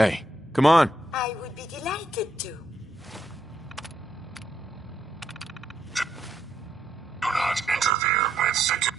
Hey, come on. I would be delighted to. Do not interfere with security.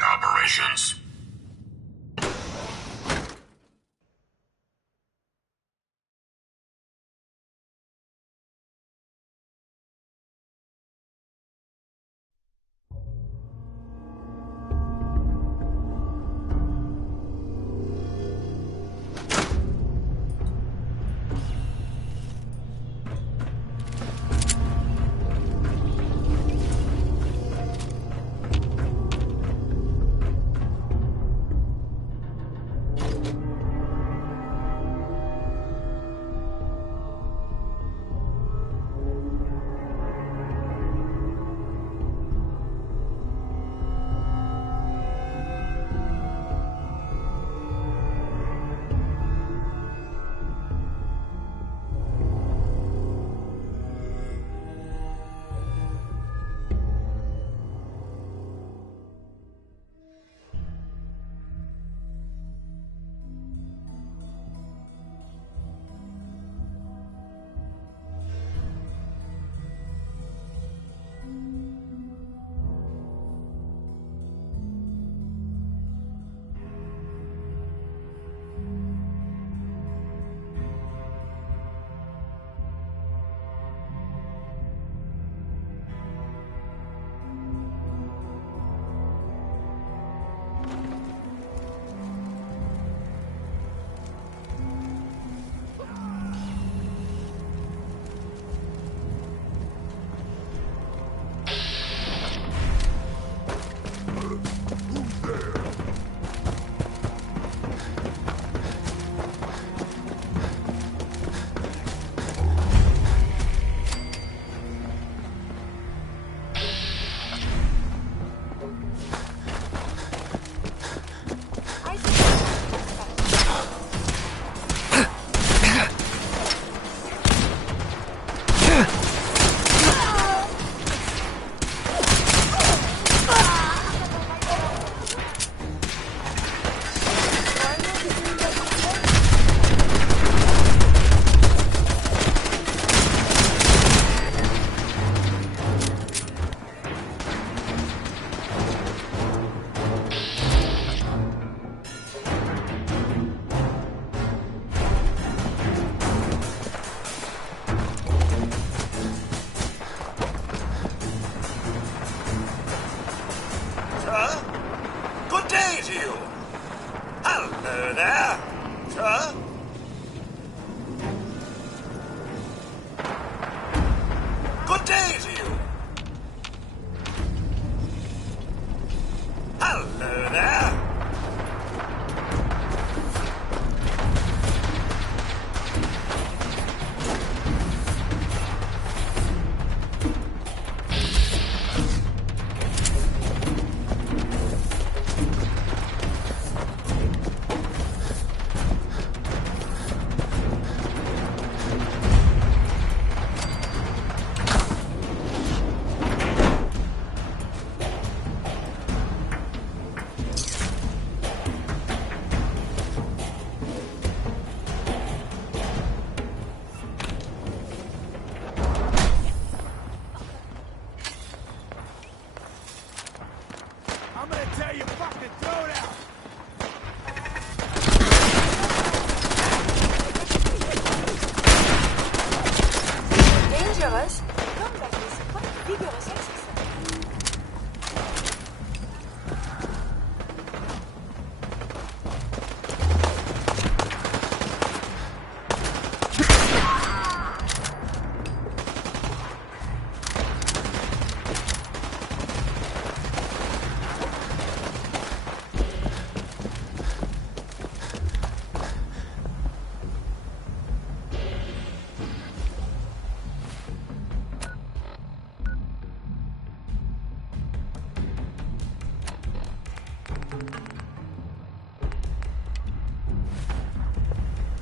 Operations.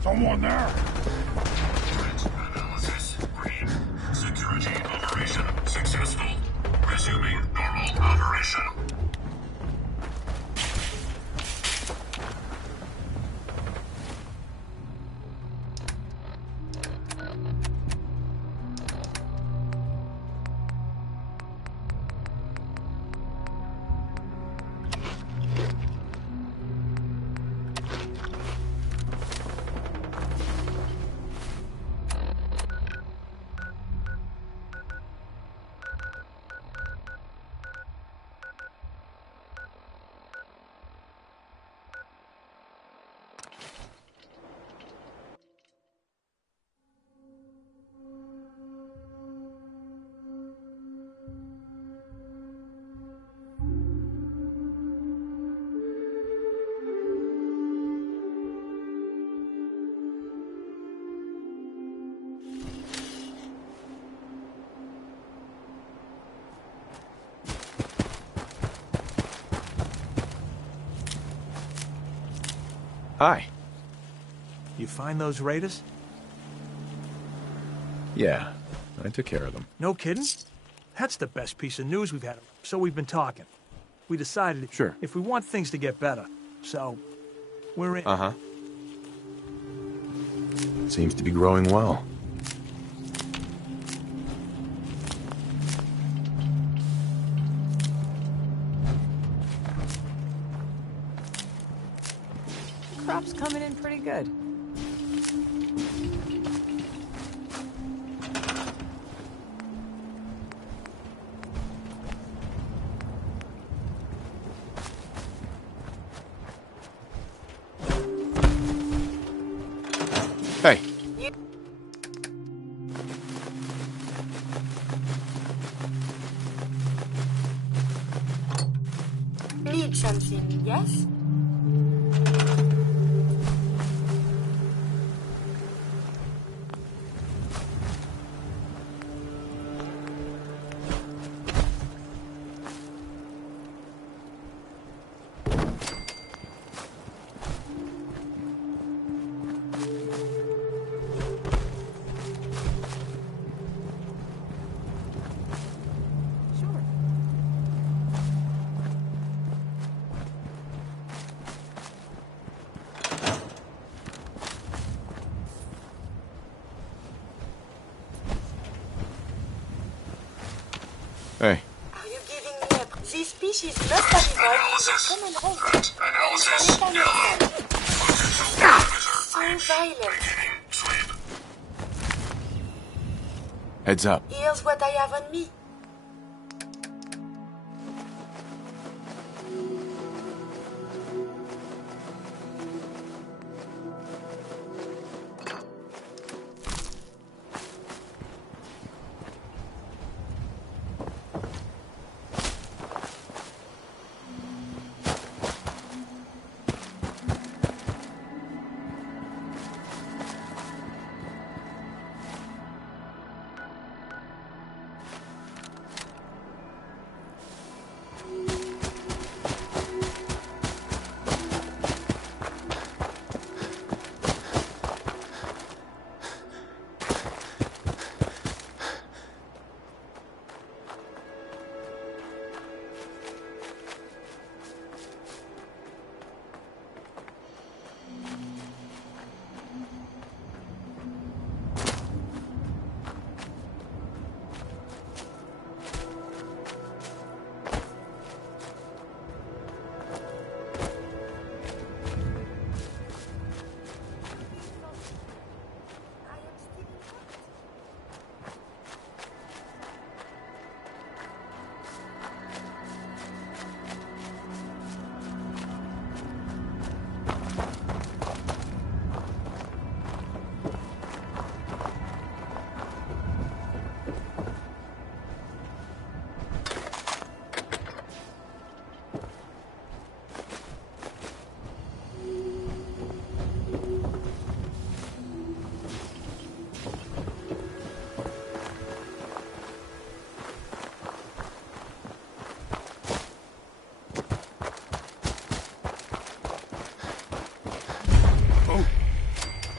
Someone there! Analysis green. Security operation successful. Resuming normal operation. Hi. You find those raiders? Yeah, I took care of them. No kidding? That's the best piece of news we've had. So we've been talking. We decided Sure. if we want things to get better. So, we're in. Uh-huh. Seems to be growing well. Crop's coming in pretty good. Hey. Need something, yes? Sure. Hey. Are you giving me a... This species must have evolved Analysis. from a common home. Threat analysis yellow. So violent. Beginning sweep. Heads up. Here's what I have on me.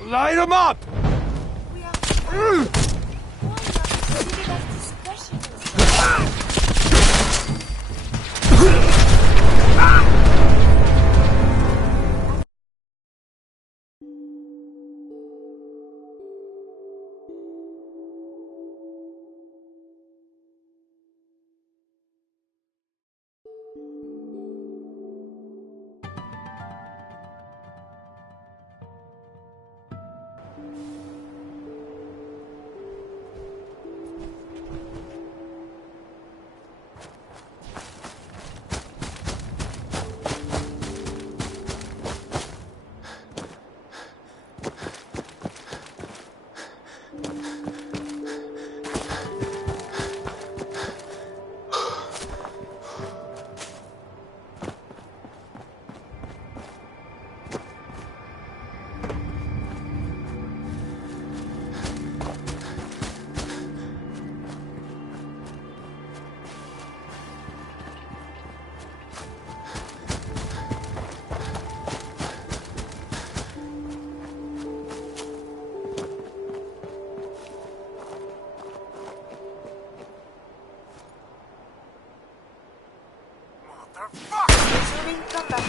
Light him up! We are... Why not giving us discretion? Resuming combat.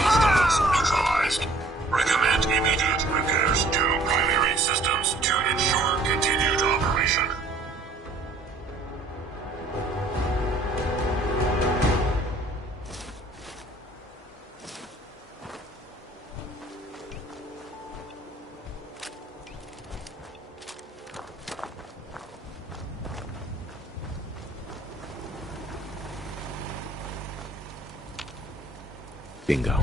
Hostiles neutralized. Recommend immediate repairs to primary systems to ensure continued operation. Bingo.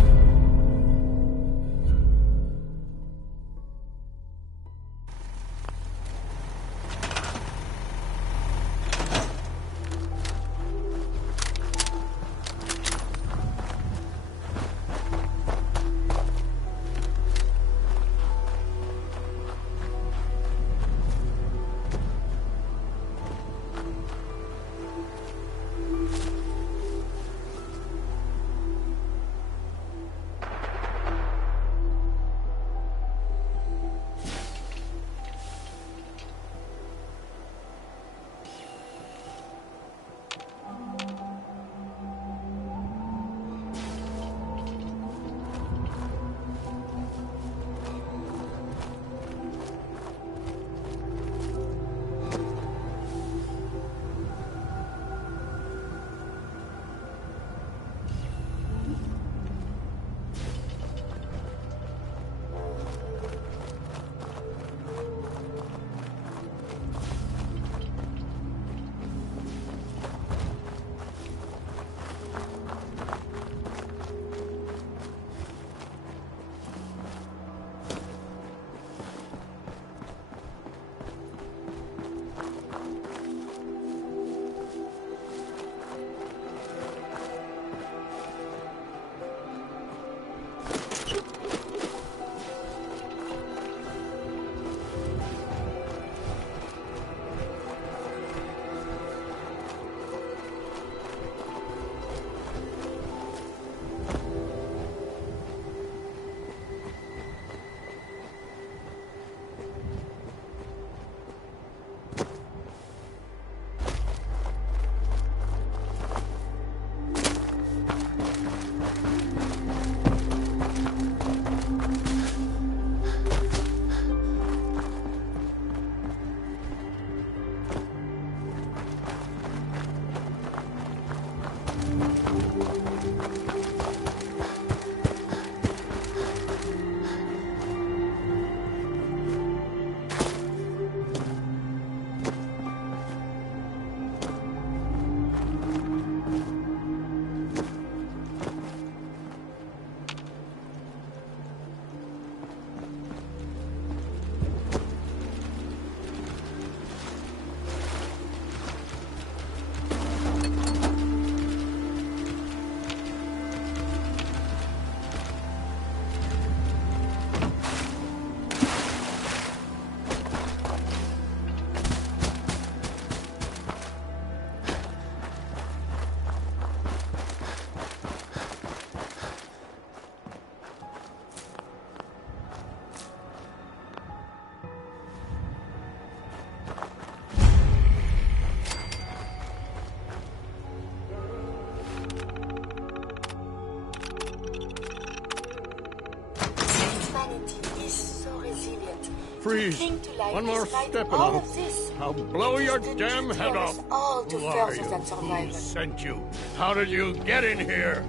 Freeze. Cling to life One more despite step and all of this. I'll blow It is your the damn duty head of us off. all to Who are further you? that Who survival. sent you? How did you get in here?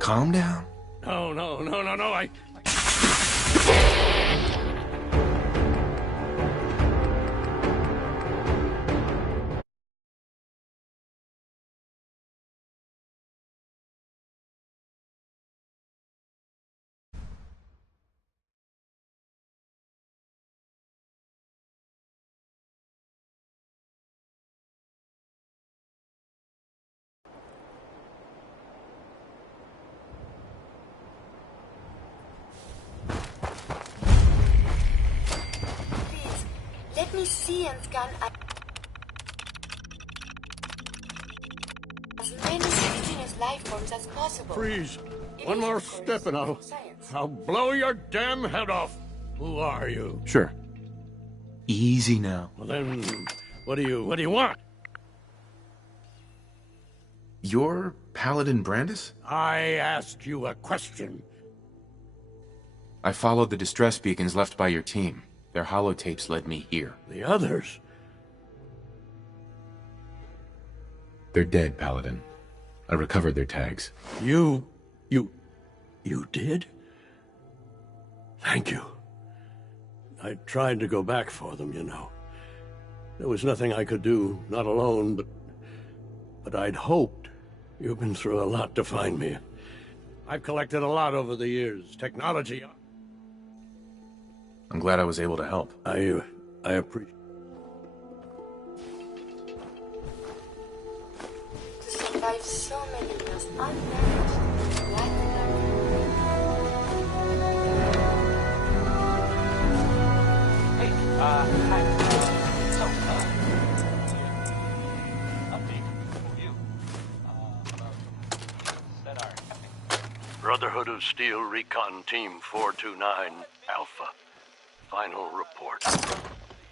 Calm down. No. Please, let me see and scan as many indigenous life forms as possible. Freeze. It One is, more of course, step and science. I'll blow your damn head off. Who are you? Sure. Easy now. Well then, what do you want? You're Paladin Brandis? I asked you a question. I followed the distress beacons left by your team. Their holotapes led me here. The others? They're dead, Paladin. I recovered their tags. You did? Thank you. I tried to go back for them, you know. There was nothing I could do, not alone, but I'd hoped. You've been through a lot to find me. I've collected a lot over the years. Technology. I'm glad I was able to help. I appreciate. To survive so many years unmanaged, like Brotherhood of Steel Recon Team 429 Alpha. Final report.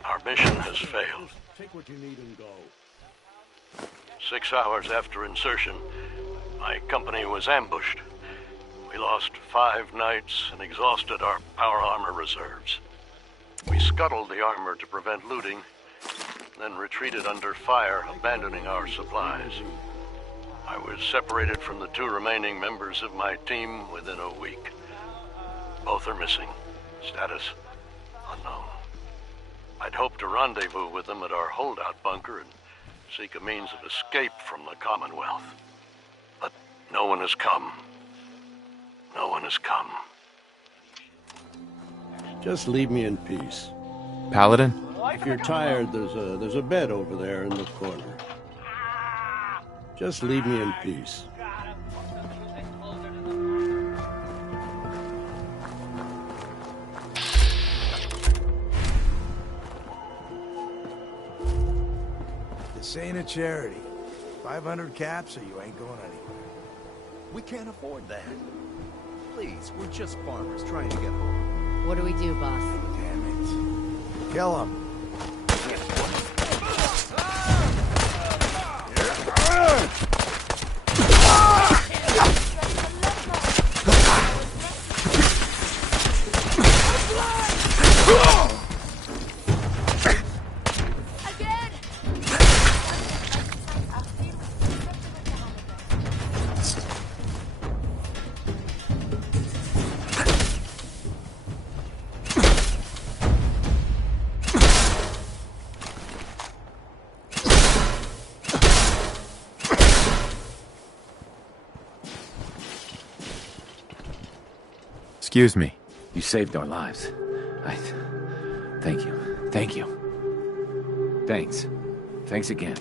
Our mission has failed. Take what you need and go. 6 hours after insertion, my company was ambushed. We lost 5 knights and exhausted our power armor reserves. We scuttled the armor to prevent looting, then retreated under fire, abandoning our supplies. I was separated from the 2 remaining members of my team within a week. Both are missing. Status unknown. I'd hoped to rendezvous with them at our holdout bunker and seek a means of escape from the Commonwealth. But no one has come. No one has come. Just leave me in peace. Paladin? If you're tired, there's a bed over there in the corner. Just leave me in peace. This ain't a charity. 500 caps or you ain't going anywhere. We can't afford that. Please, we're just farmers trying to get home. What do we do, boss? Damn it. Kill him. Excuse me. You saved our lives. Thank you. Thank you. Thanks. Thanks again.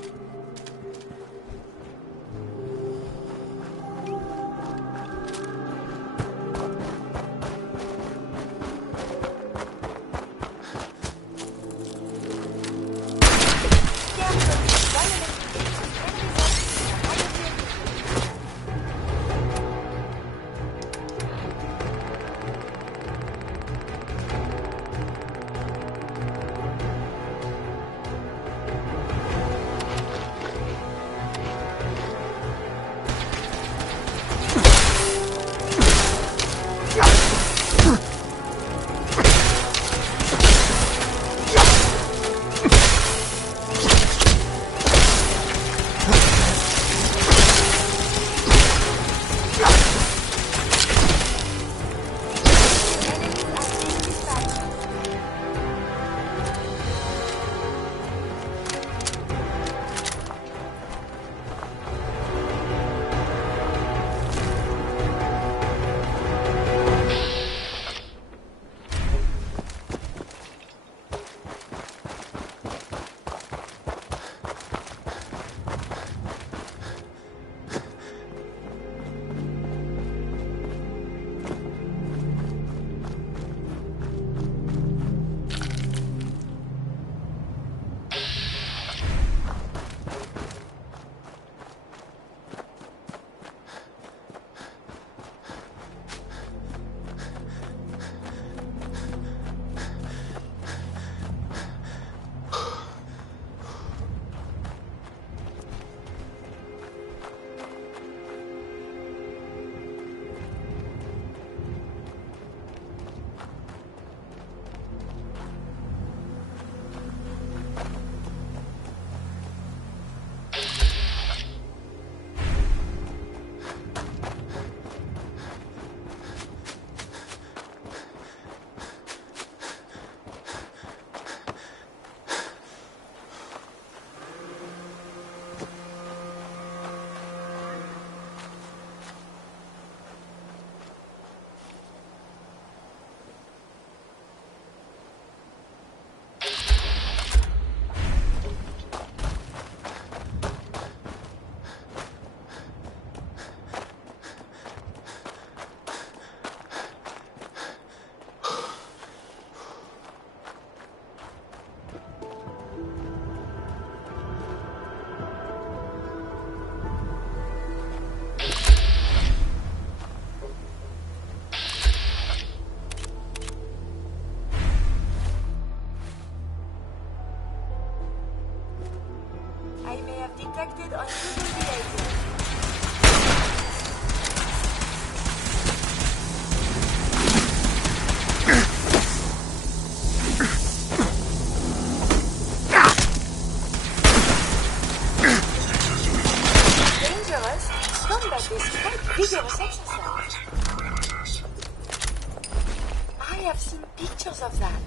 have seen pictures of that.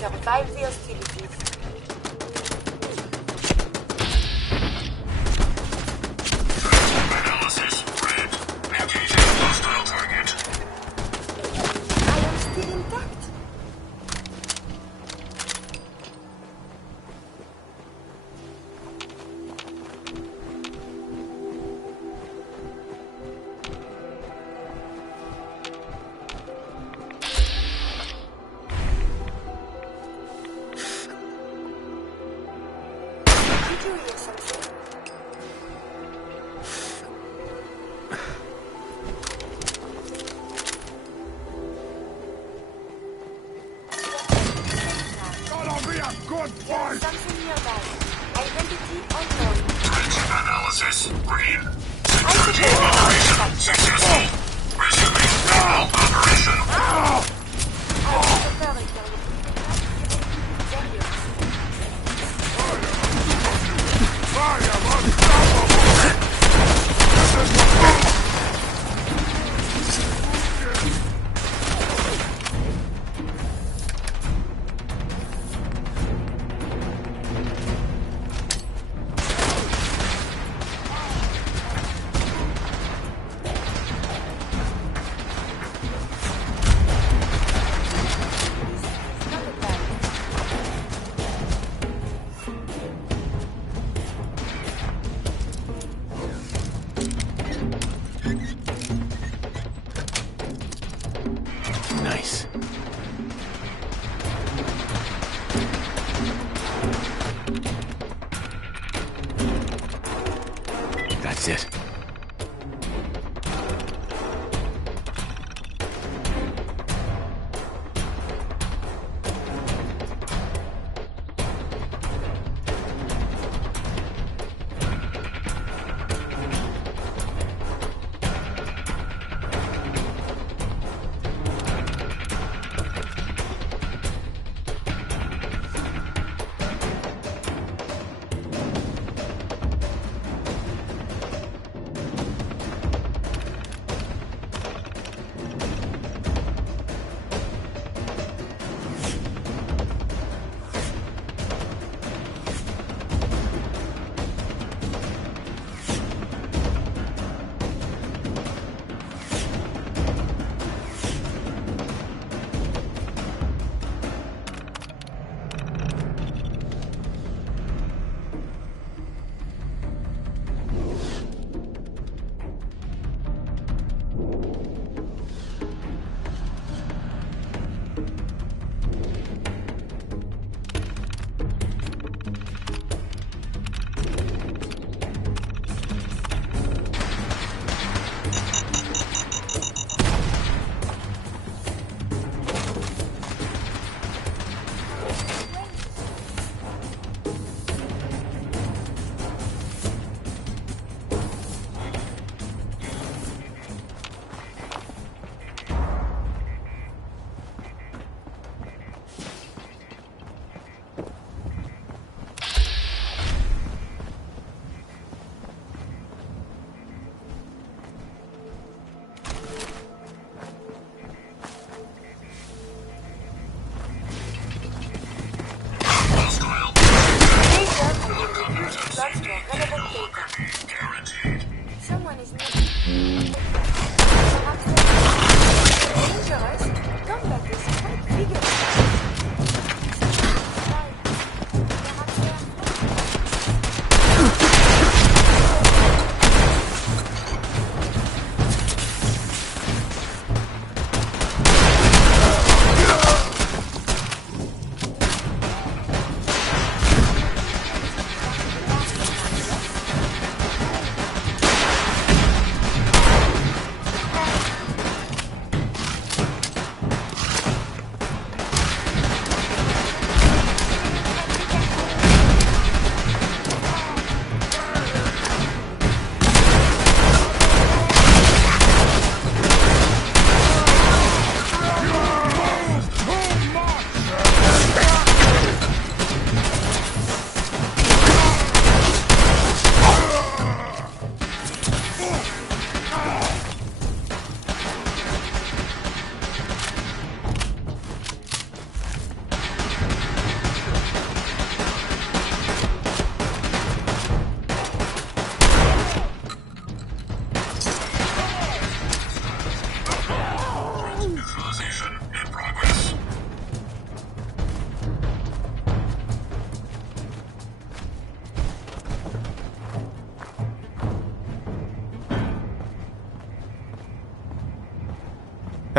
Survive the hostilities. Analysis red. Engaging hostile target. I am still intact. Did you hear something? Gonna be a good fight! Something nearby. Identity unknown. Threat analysis green. Security operation successful. Resuming normal operation. I will prepare it. I am unstoppable! This is what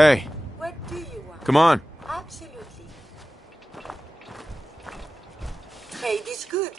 Hey, What do you want? come on. Absolutely. Trade is good.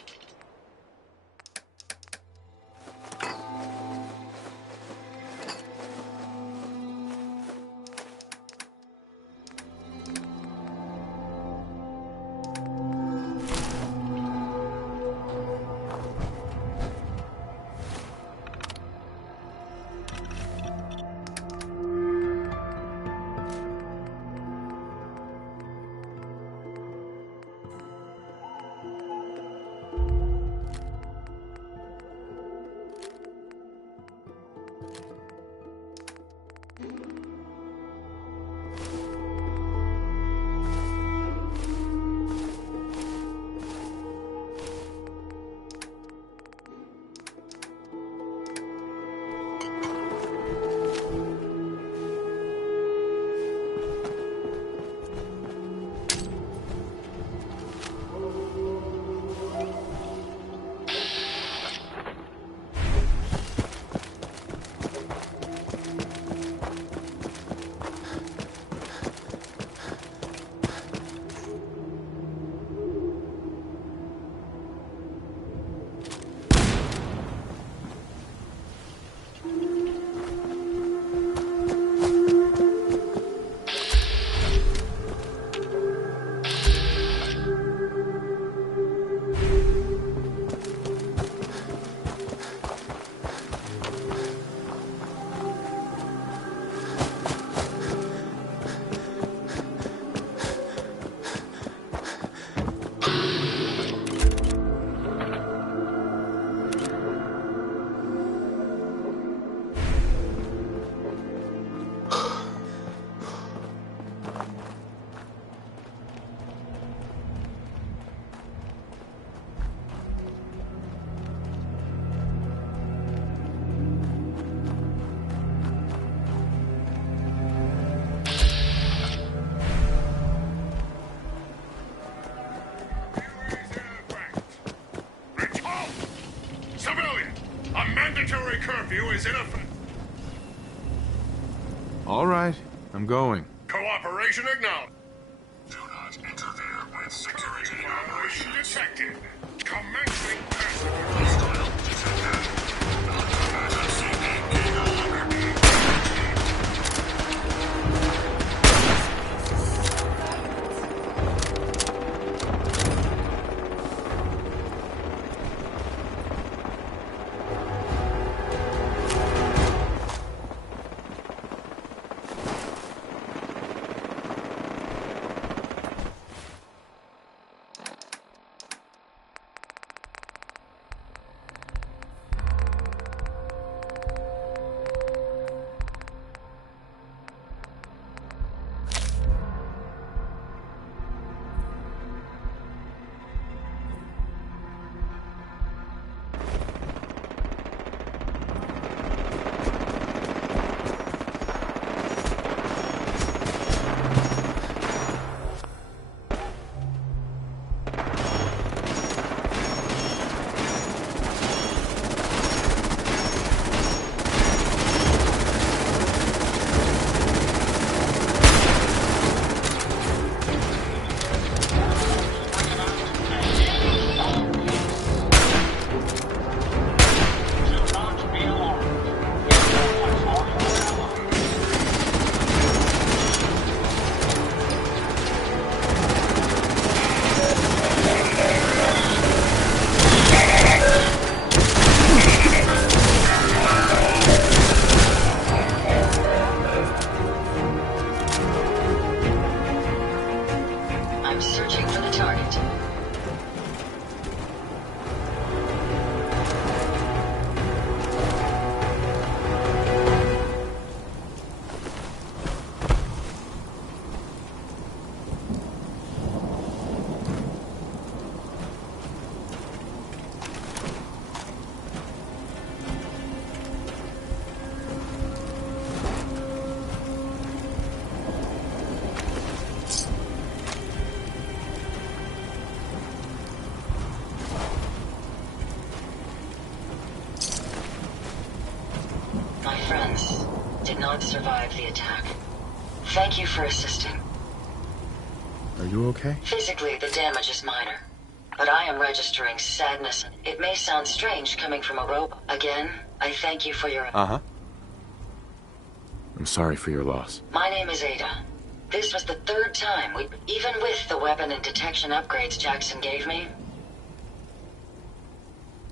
Mandatory curfew is in effect. All right, I'm going. Cooperation acknowledged. Do not interfere with security operation detected. Commencing passenger. Hostile detected. Non-combatant can no longer be My friends did not survive the attack. Thank you for assisting. Are you okay? Physically, the damage is minor. But I am registering sadness. It may sound strange coming from a robot. Again, I thank you for your... Uh-huh. I'm sorry for your loss. My name is Ada. This was the third time we... Even with the weapon and detection upgrades Jackson gave me...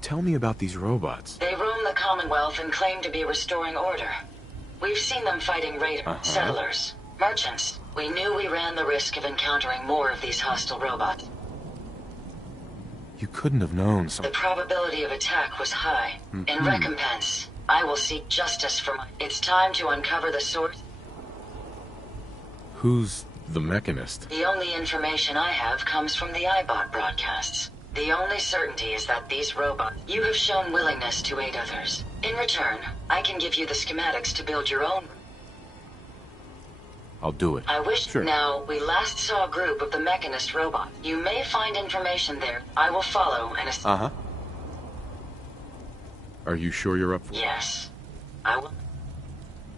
Tell me about these robots. They roam the Commonwealth and claim to be restoring order. We've seen them fighting raiders, settlers, merchants. We knew we ran the risk of encountering more of these hostile robots. You couldn't have known The probability of attack was high. In recompense, I will seek justice for my... It's time to uncover the source. Who's the Mechanist? The only information I have comes from the iBot broadcasts. The only certainty is that these robots... You have shown willingness to aid others. In return, I can give you the schematics to build your own... I'll do it. I wish... Sure. Now, we last saw a group of the Mechanist robots. You may find information there. I will follow and... Uh-huh. Are you sure you're up for it? Yes. I will...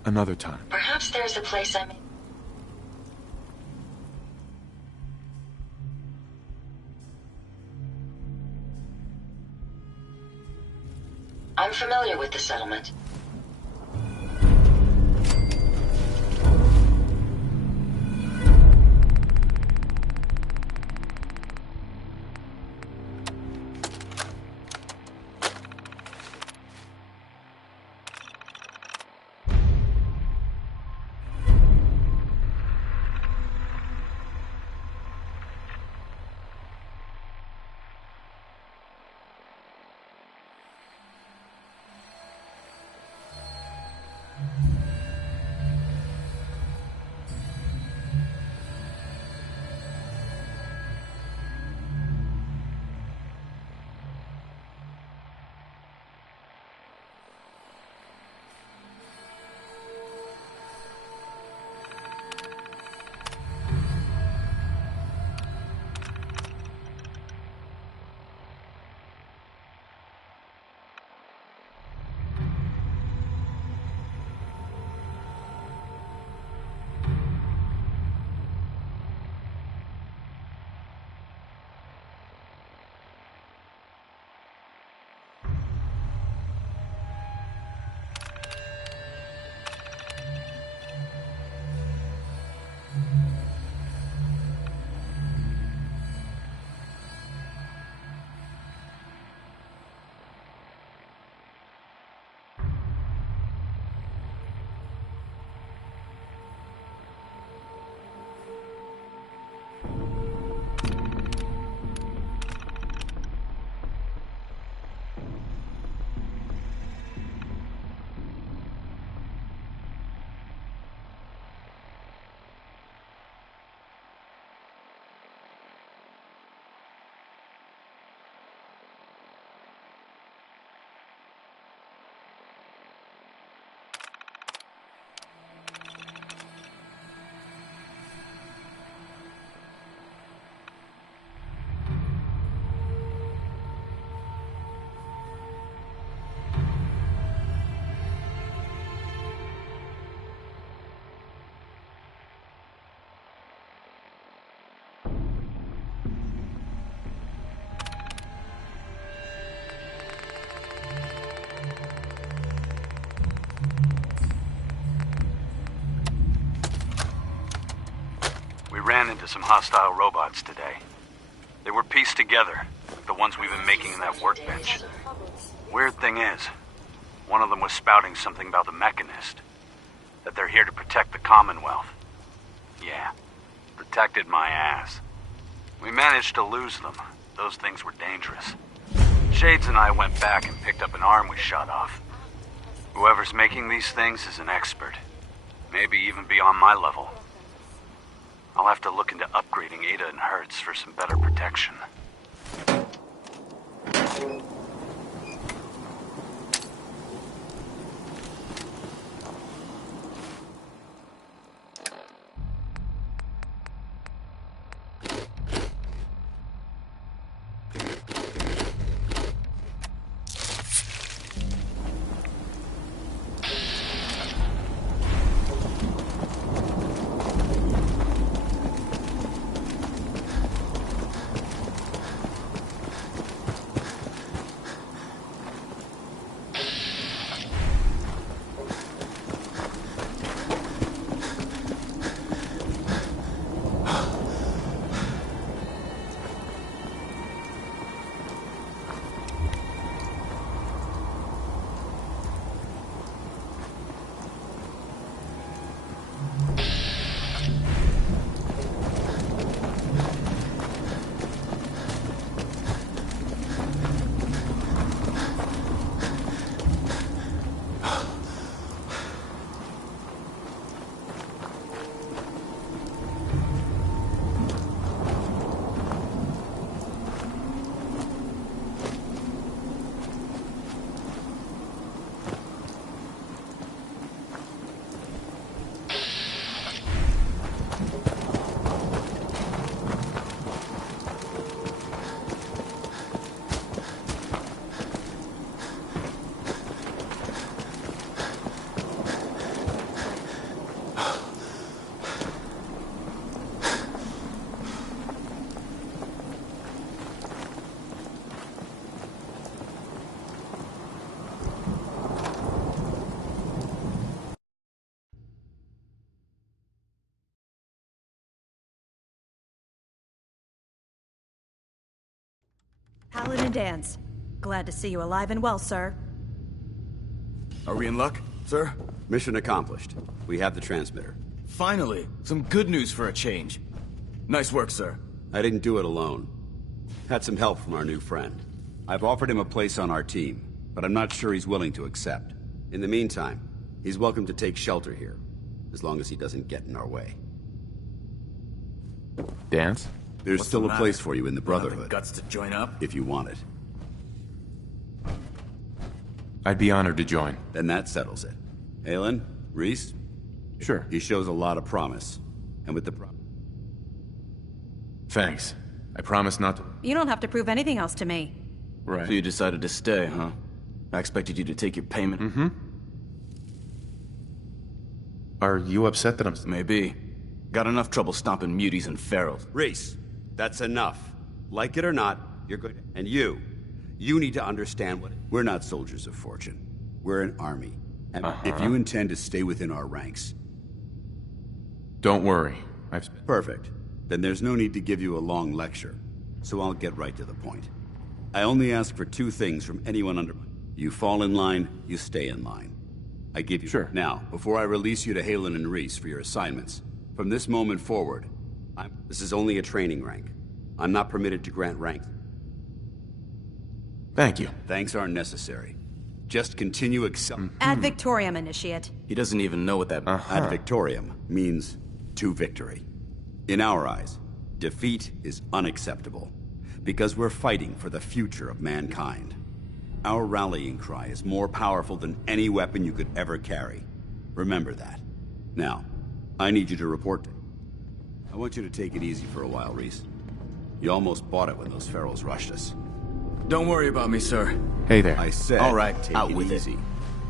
Another time. Perhaps there's a place I may... I'm familiar with the settlement. Ran into some hostile robots today. They were pieced together, like the ones we've been making in that workbench. Weird thing is, one of them was spouting something about the Mechanist, that they're here to protect the Commonwealth. Yeah, protected my ass. We managed to lose them. Those things were dangerous. Shades and I went back and picked up an arm we shot off. Whoever's making these things is an expert. Maybe even beyond my level. I'll have to look into upgrading Ada and Hertz for some better protection. Paladin Dance. Glad to see you alive and well, sir. Are we in luck, sir? Mission accomplished. We have the transmitter. Finally, some good news for a change. Nice work, sir. I didn't do it alone. Had some help from our new friend. I've offered him a place on our team, but I'm not sure he's willing to accept. In the meantime, he's welcome to take shelter here, as long as he doesn't get in our way. Dance? There's What's still the a place matter? for you in the You have Brotherhood. the guts to join up? If you want it. I'd be honored to join. Then that settles it. Aelin? Reese? Sure. He shows a lot of promise. And with the Thanks. I promise not to... You don't have to prove anything else to me. Right. So you decided to stay, huh? I expected you to take your payment. Mm-hmm. Are you upset that I'm... Maybe. Got enough trouble stomping muties and ferals. Reese, that's enough. Like it or not, you're good. And you need to understand what... We're not soldiers of fortune. We're an army. And if you intend to stay within our ranks... Don't worry. Perfect. Then there's no need to give you a long lecture. So I'll get right to the point. I only ask for two things from anyone under... You fall in line, you stay in line. I give you... Sure. Now, before I release you to Halen and Reese for your assignments, from this moment forward, this is only a training rank. I'm not permitted to grant rank. Thank you. Thanks aren't necessary. Just continue Ad Victoriam, Initiate. He doesn't even know what that... Ad Victoriam means to victory. In our eyes, defeat is unacceptable, because we're fighting for the future of mankind. Our rallying cry is more powerful than any weapon you could ever carry. Remember that. Now, I need you to report. I want you to take it easy for a while, Reese. You almost bought it when those ferals rushed us. Don't worry about me, sir. Hey there. I said, all right, take out it with easy. it.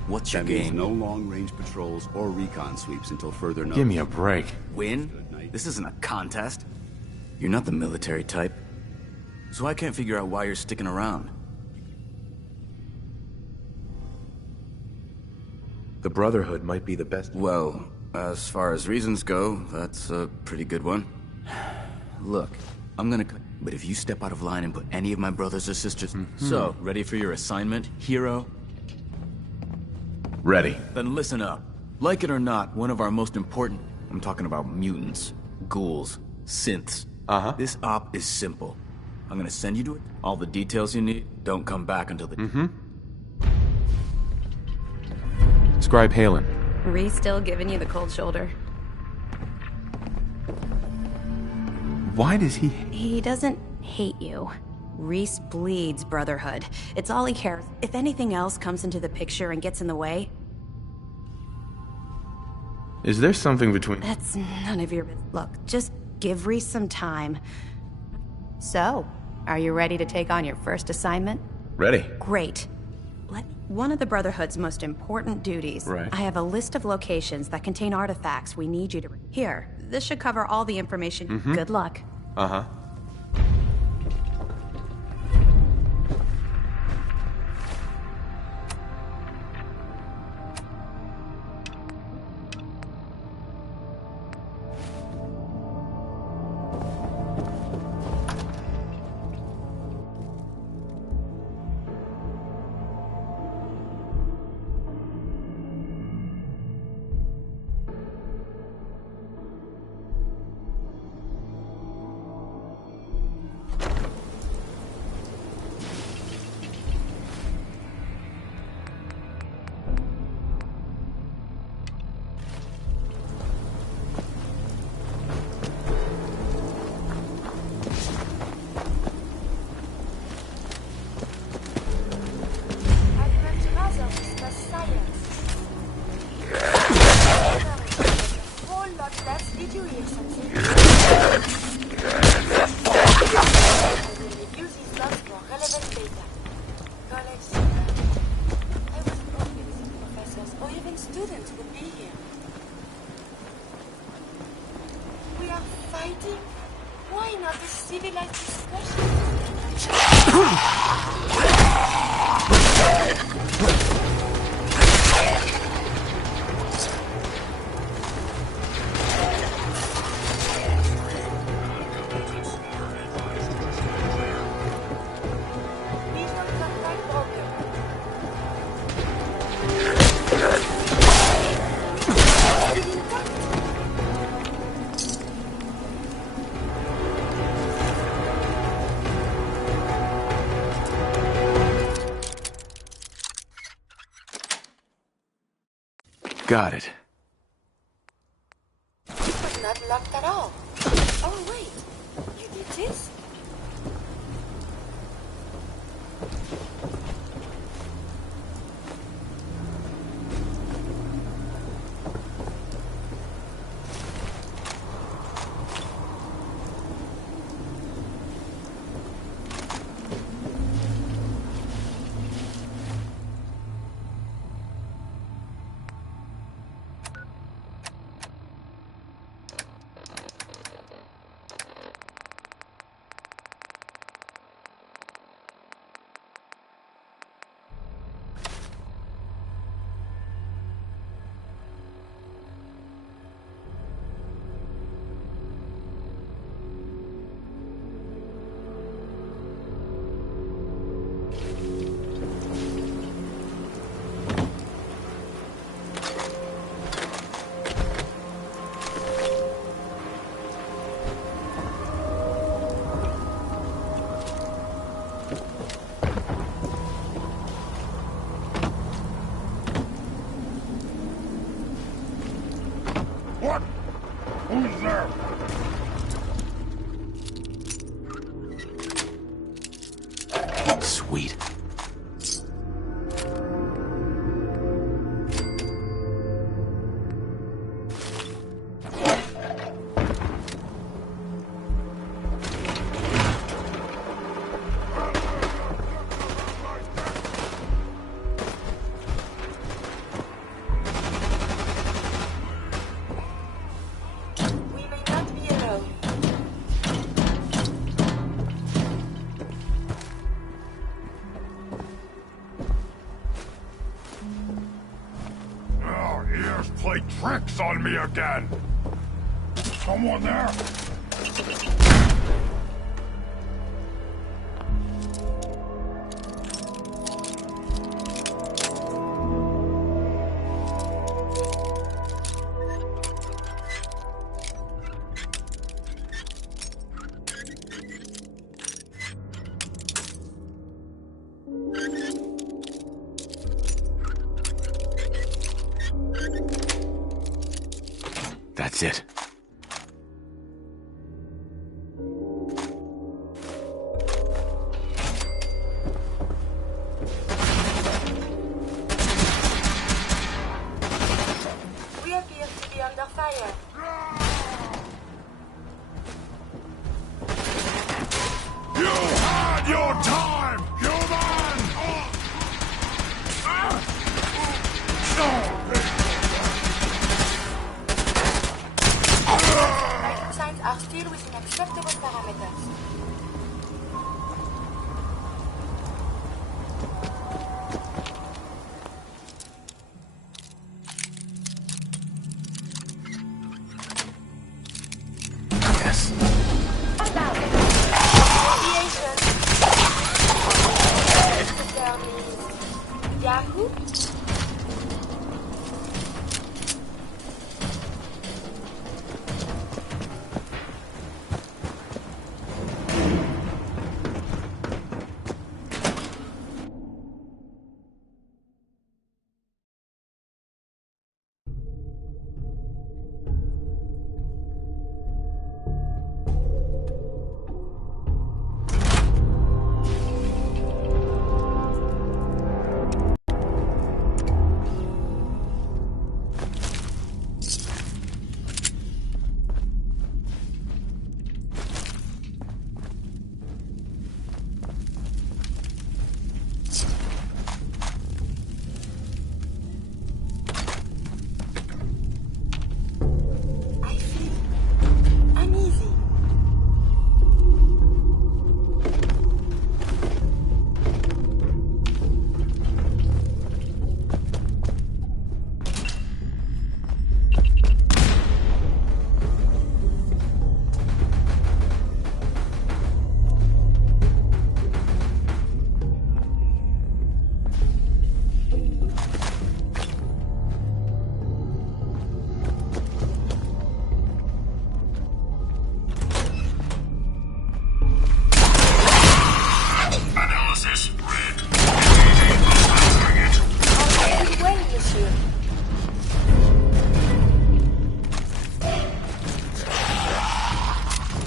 What's your That means game? no long-range patrols or recon sweeps until further notice. Give me a break. Win? This isn't a contest. You're not the military type. So I can't figure out why you're sticking around. The Brotherhood might be the best... Well, as far as reasons go, that's a pretty good one. Look, I'm gonna... But if you step out of line and put any of my brothers or sisters... So, ready for your assignment, hero? Ready. Then listen up. Like it or not, one of our most important... I'm talking about mutants, ghouls, synths. This op is simple. I'm gonna send you to it. All the details you need. Don't come back until the... Scribe Halen. Reese still giving you the cold shoulder. Why does he... He doesn't hate you. Reese bleeds Brotherhood. It's all he cares. If anything else comes into the picture and gets in the way... Is there something between... That's none of your business. Look, just give Reese some time. So, are you ready to take on your first assignment? Ready. Great. One of the Brotherhood's most important duties. Right. I have a list of locations that contain artifacts we need you to... Here, this should cover all the information. Good luck. got it. It was not locked at all. Oh, wait. You did this? What? Who's there? Sweet. We may not be alone. Oh, ears play tricks on me again. Someone there? That's it. We appear to be under fire. You had your time, human! Vital signs are still within acceptable parameters. Yes. Radiation. The term is Yahoo?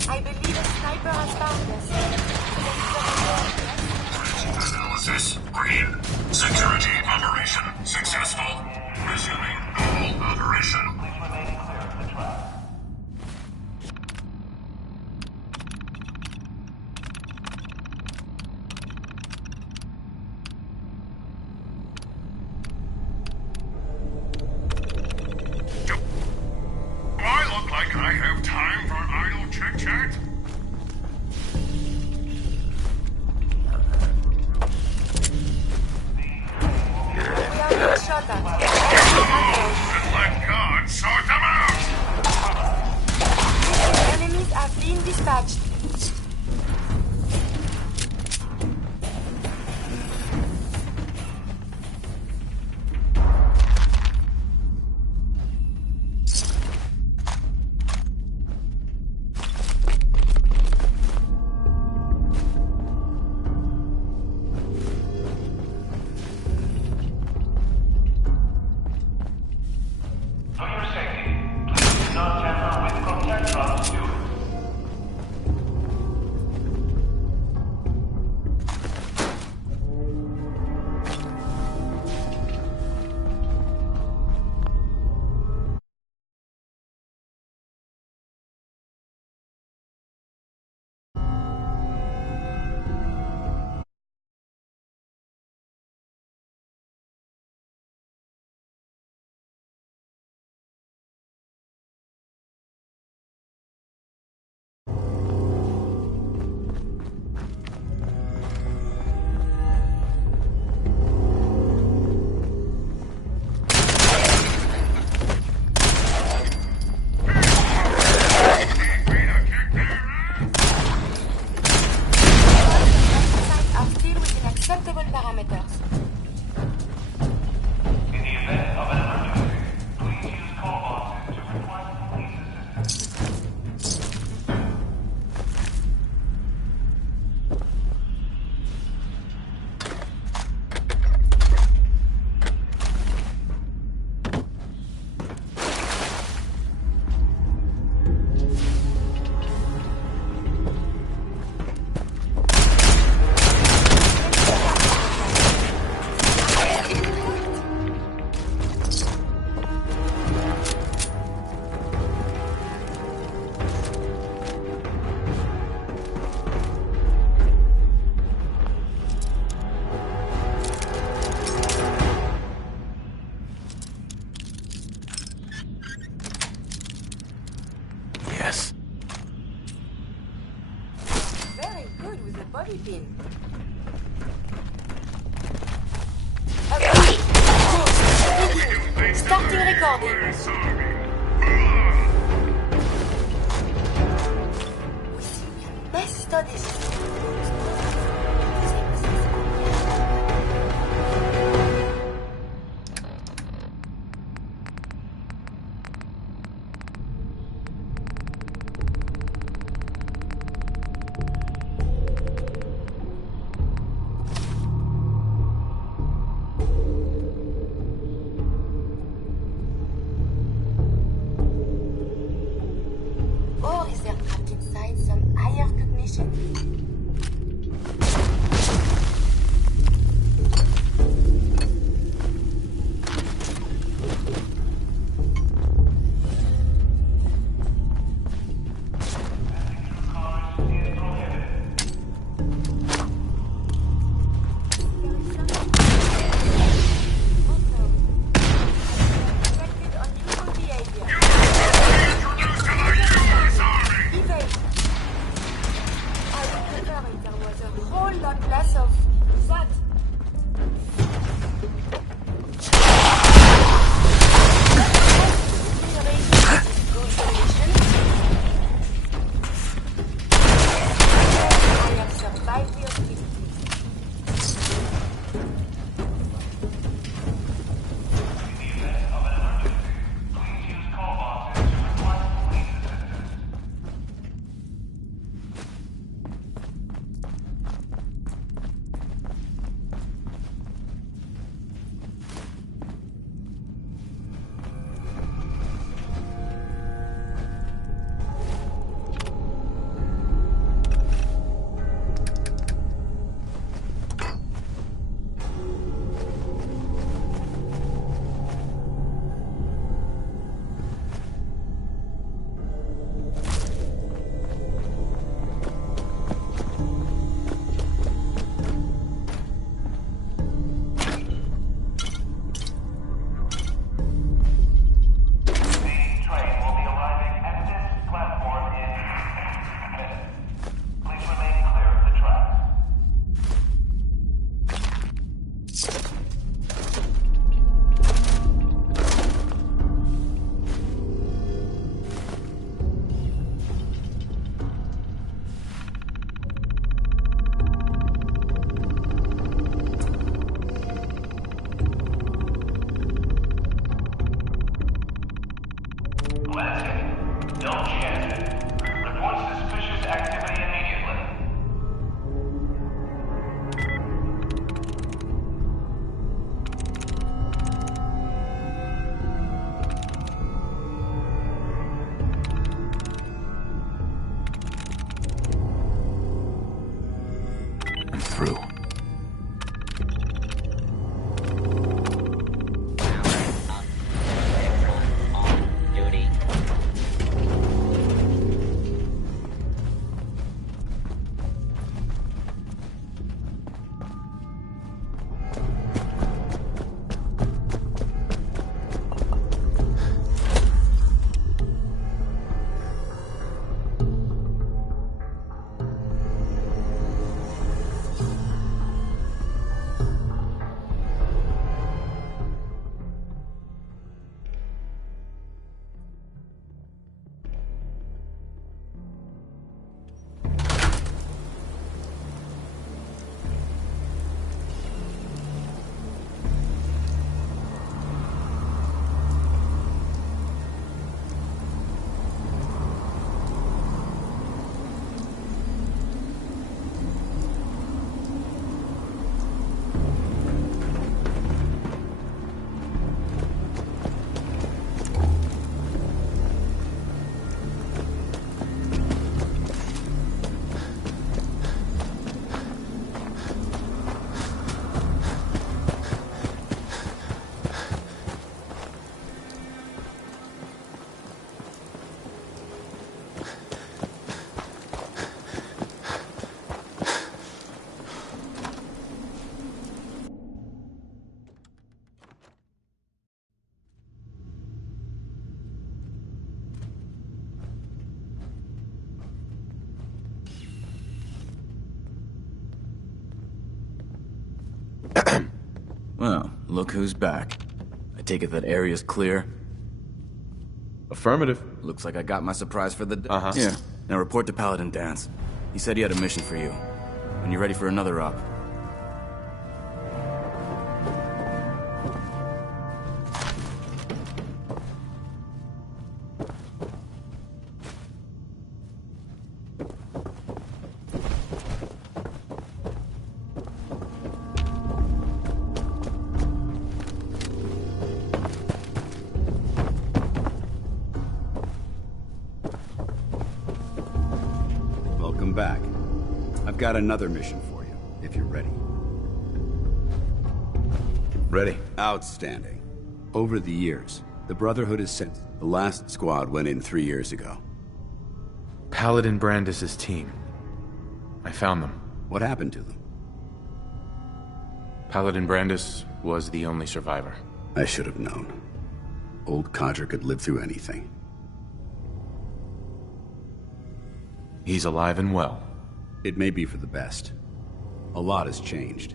I believe a sniper has found us. Analysis green. Security operation successful. Resuming normal operation. Do I look like I have time for idle chit-chat? We are being shot at. And let God sort them out! Enemies have been dispatched. For your safety, please do not tamper with contact drops to Sites are still within acceptable parameters. In the event of an emergency, please use call boxes to request police assistance. Yes. Very good with the body pin. Okay. Good. Starting recording. We can best study this. Or is there trapped inside some higher cognition? through. Well, look who's back. I take it that area's clear? Affirmative. Looks like I got my surprise for the day. Uh-huh. Here, now report to Paladin Dance. He said he had a mission for you. When you're ready for another op. Welcome back. I've got another mission for you, if you're ready. Ready. Outstanding. Over the years, the Brotherhood has sent... The last squad went in 3 years ago. Paladin Brandis' team. I found them. What happened to them? Paladin Brandis was the only survivor. I should have known. Old Codger could live through anything. He's alive and well. It may be for the best. A lot has changed.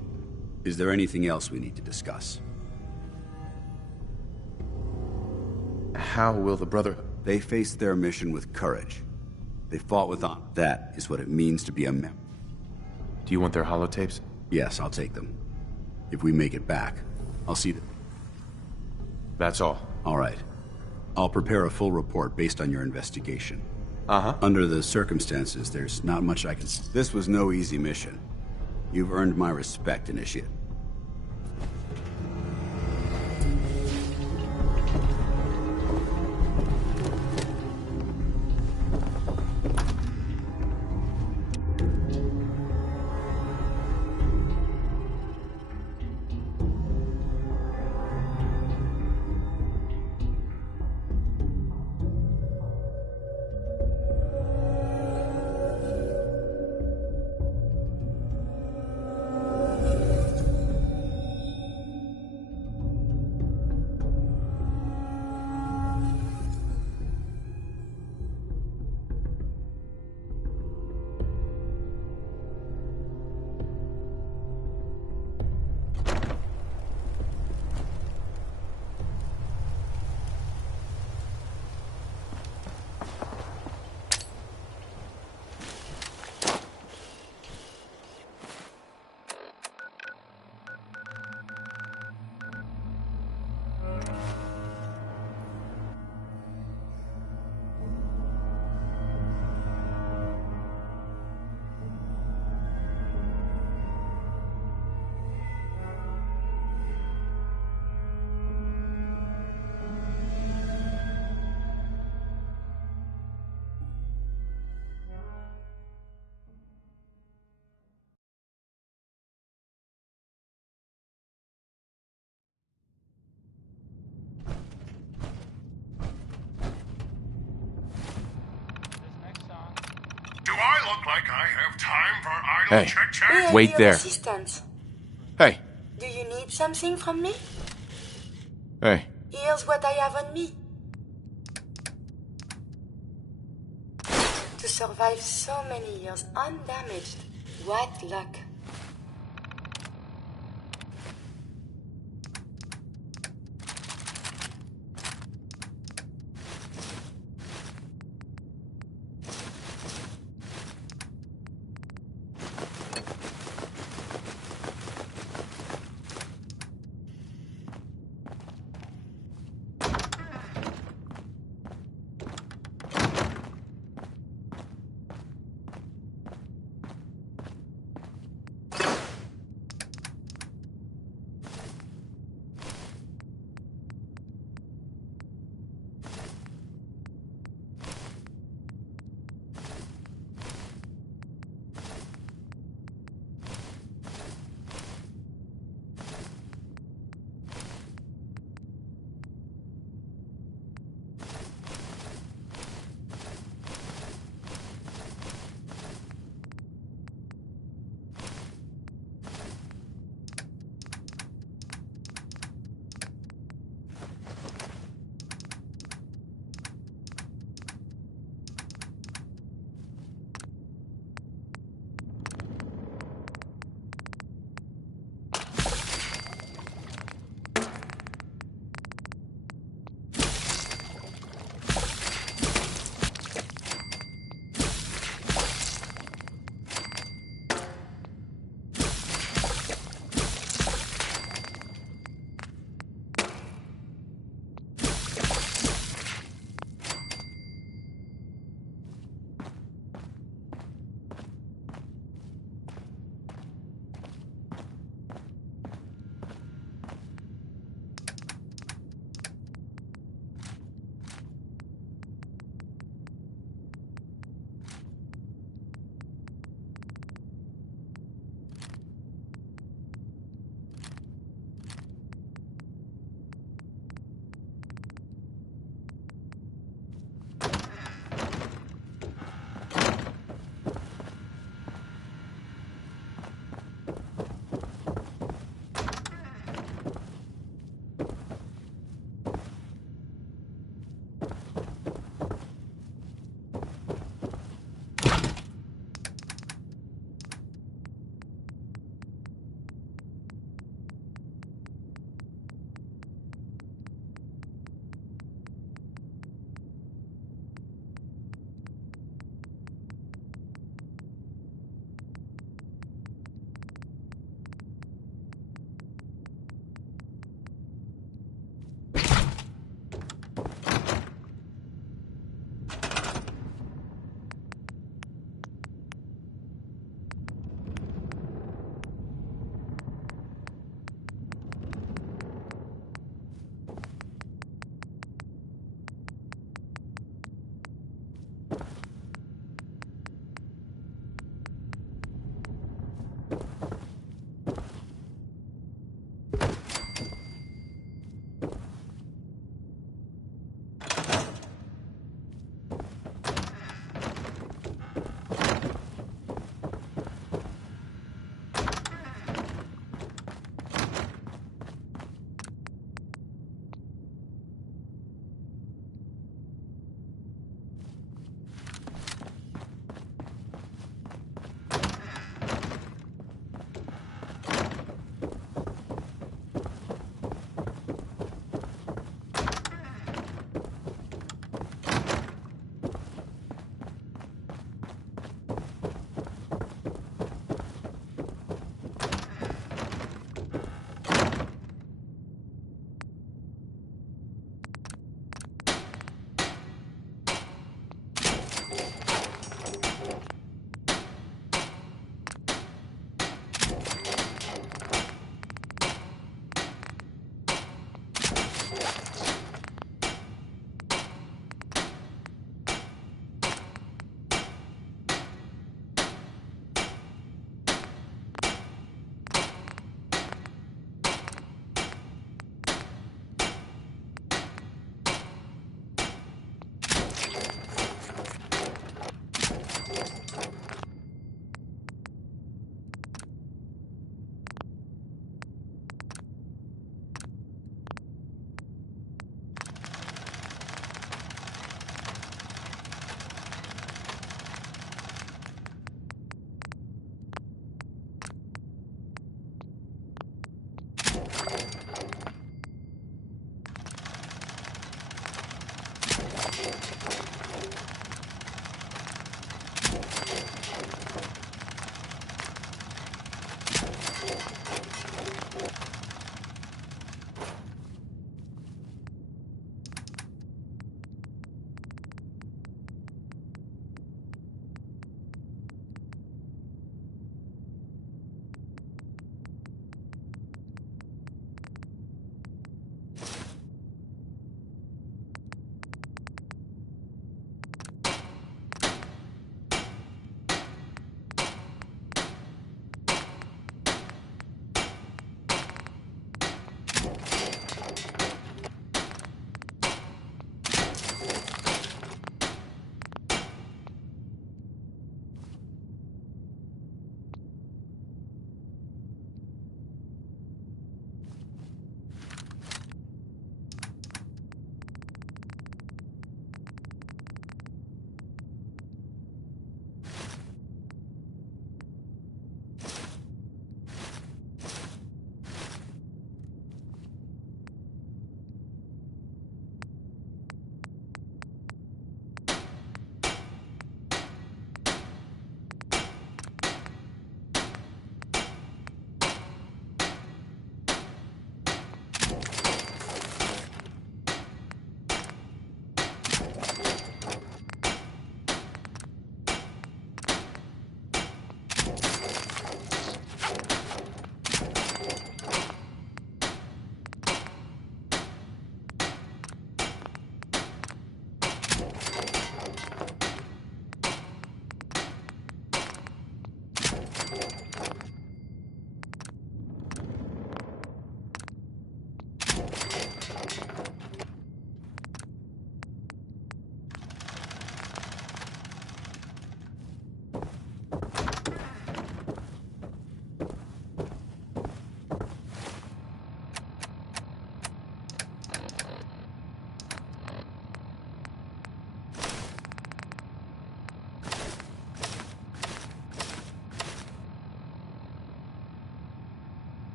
Is there anything else we need to discuss? How will the Brotherhood... They faced their mission with courage. They fought with honor. That is what it means to be a member. Do you want their holotapes? Yes, I'll take them. If we make it back, I'll see them. That's all. All right. I'll prepare a full report based on your investigation. Uh-huh. Under the circumstances, there's not much I can... This was no easy mission. You've earned my respect, Initiate. Do I look like I have time for idle Hey, chit-chat? wait there. Assistant. Hey, Do you need something from me? hey. Here's what I have on me. To survive so many years undamaged. What luck.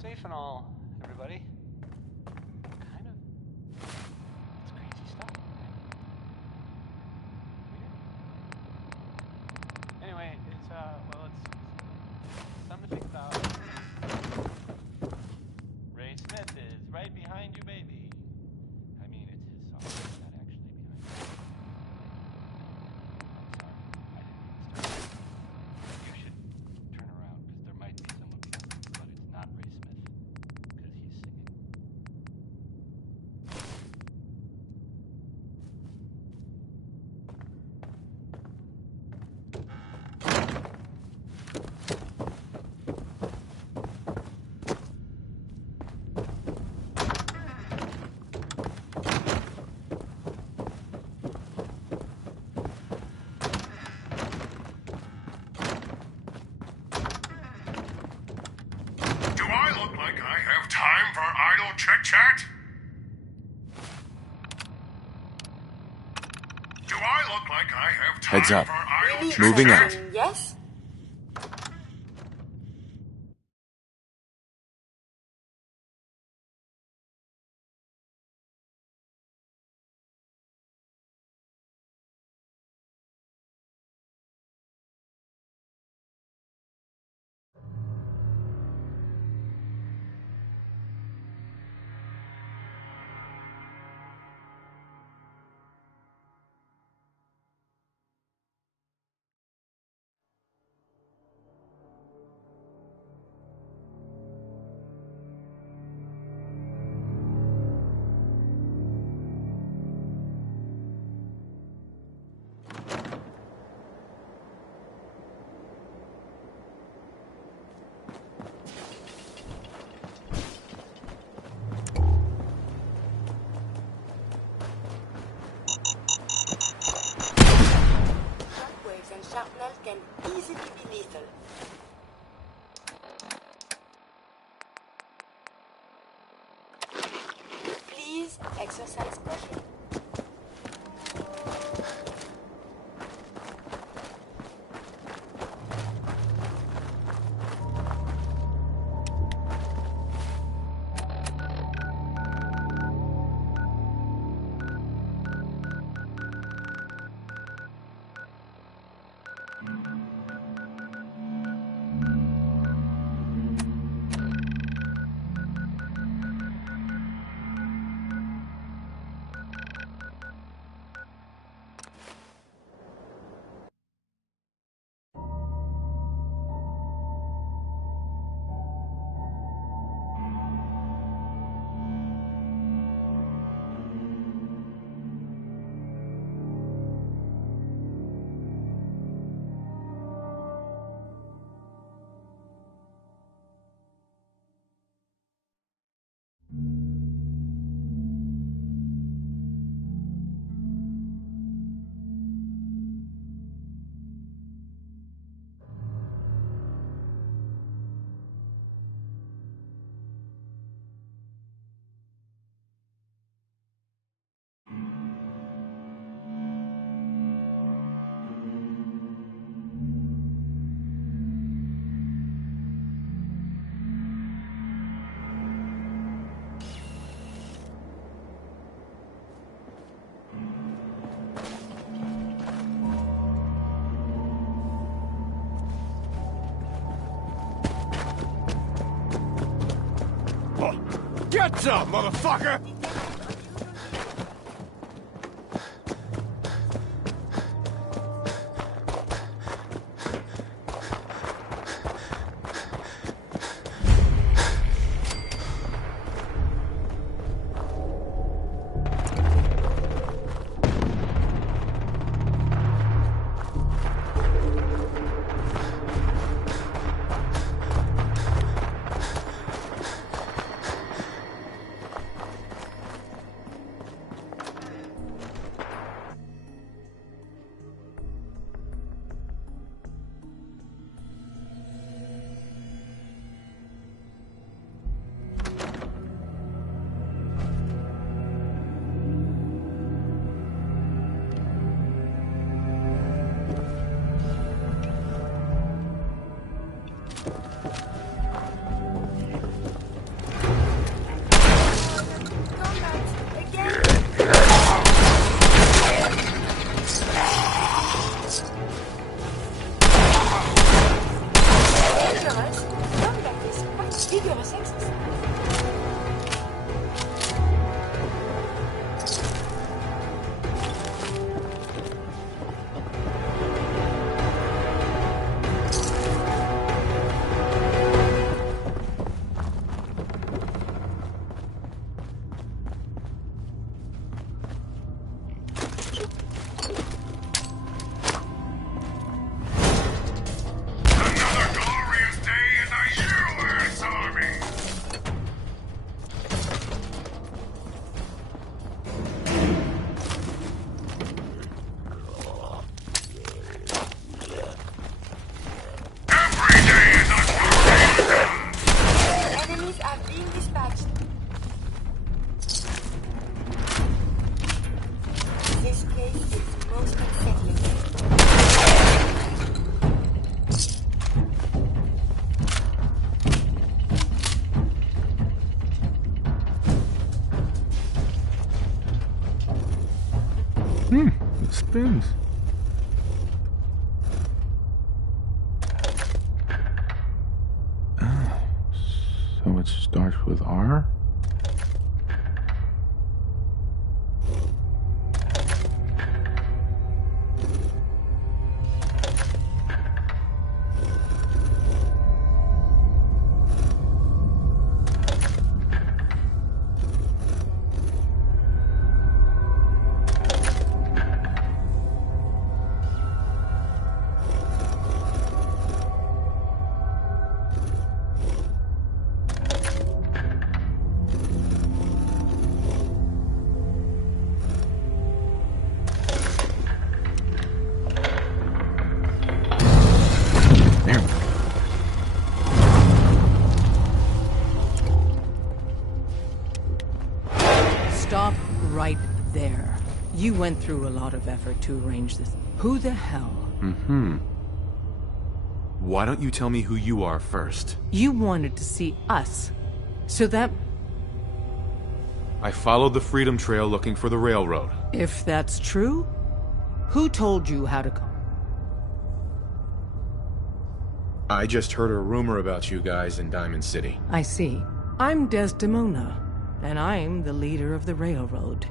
Safe and all, everybody. Kind of. It's crazy stuff, right? Anyway, it's, well, it's something to think about. Ray Smith is right behind you, baby. I mean, it's his song, not actually behind you. I'm sorry, I didn't mean to start. You should turn around, because there might be someone behind you, but it's not Ray Smith, because he's singing. Do I look like I have time for idle chit-chat? Do I look like I have time Heads up. for idle Moving chit-chat? out. Yes? Shockwaves and shrapnel can easily be lethal. Please exercise caution. Get some, motherfucker! spins. Oh, so it starts with R? Stop right there. You went through a lot of effort to arrange this. Who the hell? Why don't you tell me who you are first? You wanted to see us. So that... I followed the Freedom Trail looking for the railroad. If that's true, who told you how to go? I just heard a rumor about you guys in Diamond City. I see. I'm Desdemona, and I'm the leader of the railroad.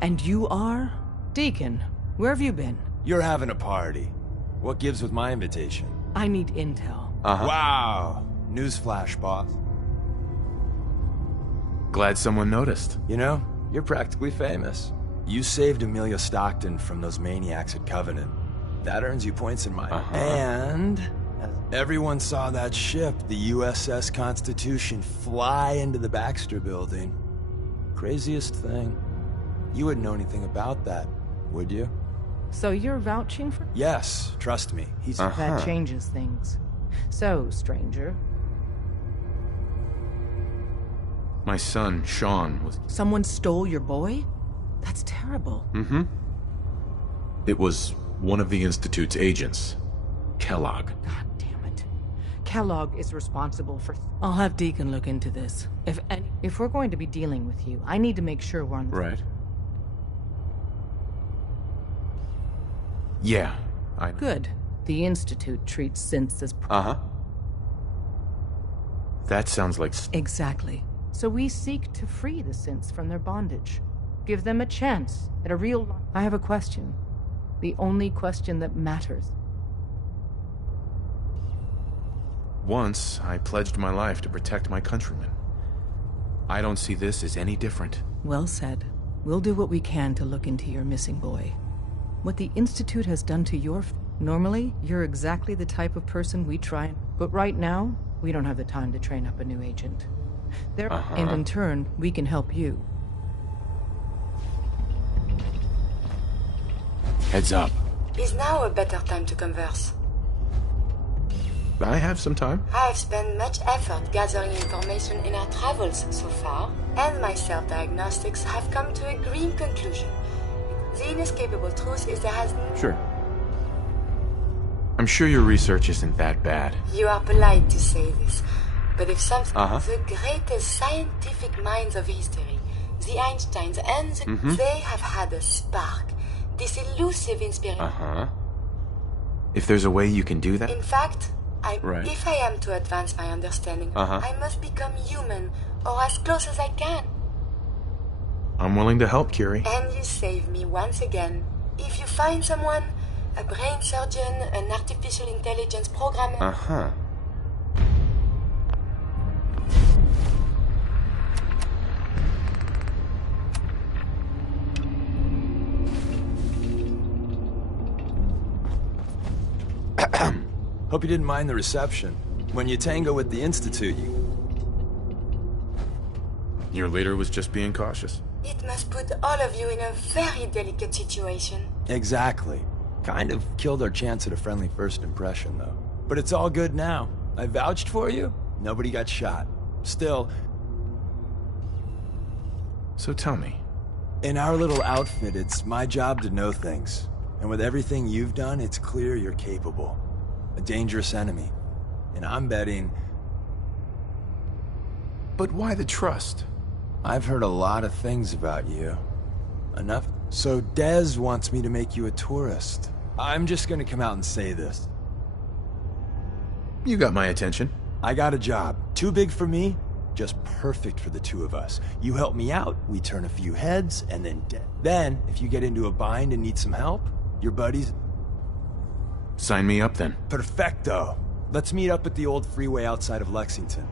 And you are? Deacon, where have you been? You're having a party. What gives with my invitation? I need intel. Wow. Newsflash, boss. Glad someone noticed. You know, you're practically famous. You saved Amelia Stockton from those maniacs at Covenant. That earns you points in mine. And everyone saw that ship, the USS Constitution, fly into the Baxter building. Craziest thing. You wouldn't know anything about that, would you? So you're vouching for... Yes, trust me. He's... That changes things. So, stranger. My son, Sean, was... Someone stole your boy? That's terrible. It was one of the Institute's agents. Kellogg. God damn it. Kellogg is responsible for... I'll have Deacon look into this. If we're going to be dealing with you, I need to make sure we're on the... Right. Yeah, I... Good. The Institute treats synths as... That sounds like... Exactly. So we seek to free the synths from their bondage. Give them a chance at a real... I have a question. The only question that matters. Once, I pledged my life to protect my countrymen. I don't see this as any different. Well said. We'll do what we can to look into your missing boy. What the Institute has done to your... Normally, you're exactly the type of person we try and... But right now, we don't have the time to train up a new agent. And in turn, we can help you. Heads up. Is now a better time to converse? I have some time. I have spent much effort gathering information in our travels so far, and my self-diagnostics have come to a grim conclusion. The inescapable truth is there has... Sure. I'm sure your research isn't that bad. You are polite to say this, but if something... The greatest scientific minds of history, the Einsteins and the... They have had a spark. This elusive inspiration... If there's a way you can do that? In fact, if I am to advance my understanding, I must become human, or as close as I can. I'm willing to help, Curie. And you save me once again. If you find someone, a brain surgeon, an artificial intelligence programmer... Hope you didn't mind the reception. When you tango with the Institute, Your leader was just being cautious. It must put all of you in a very delicate situation. Exactly. Kind of killed our chance at a friendly first impression, though. But it's all good now. I vouched for you. Nobody got shot. Still... So tell me. In our little outfit, it's my job to know things. And with everything you've done, it's clear you're capable. A dangerous enemy. And I'm betting... But why the trust? I've heard a lot of things about you. Enough So Dez wants me to make you a tourist. I'm just gonna come out and say this. You got my attention. I got a job. Too big for me, just perfect for the two of us. You help me out, we turn a few heads, and then, if you get into a bind and need some help, your buddies... Sign me up then. Perfecto. Let's meet up at the old freeway outside of Lexington.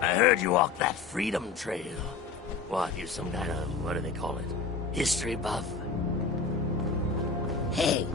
I heard you walked that Freedom Trail. What, you're some kind of, what do they call it? History buff? Hey.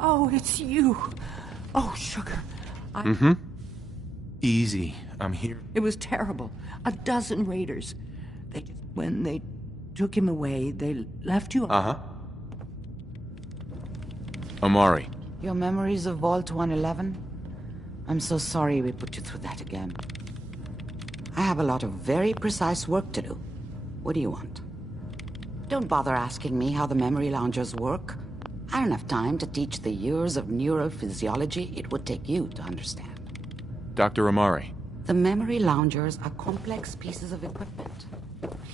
Oh, it's you. Oh, sugar. Easy. I'm here. It was terrible. 12 raiders. When they took him away, they left you... Amari. Your memories of Vault 111? I'm so sorry we put you through that again. I have a lot of very precise work to do. What do you want? Don't bother asking me how the memory loungers work. I don't have time to teach the years of neurophysiology it would take you to understand. Dr. Amari. The memory loungers are complex pieces of equipment.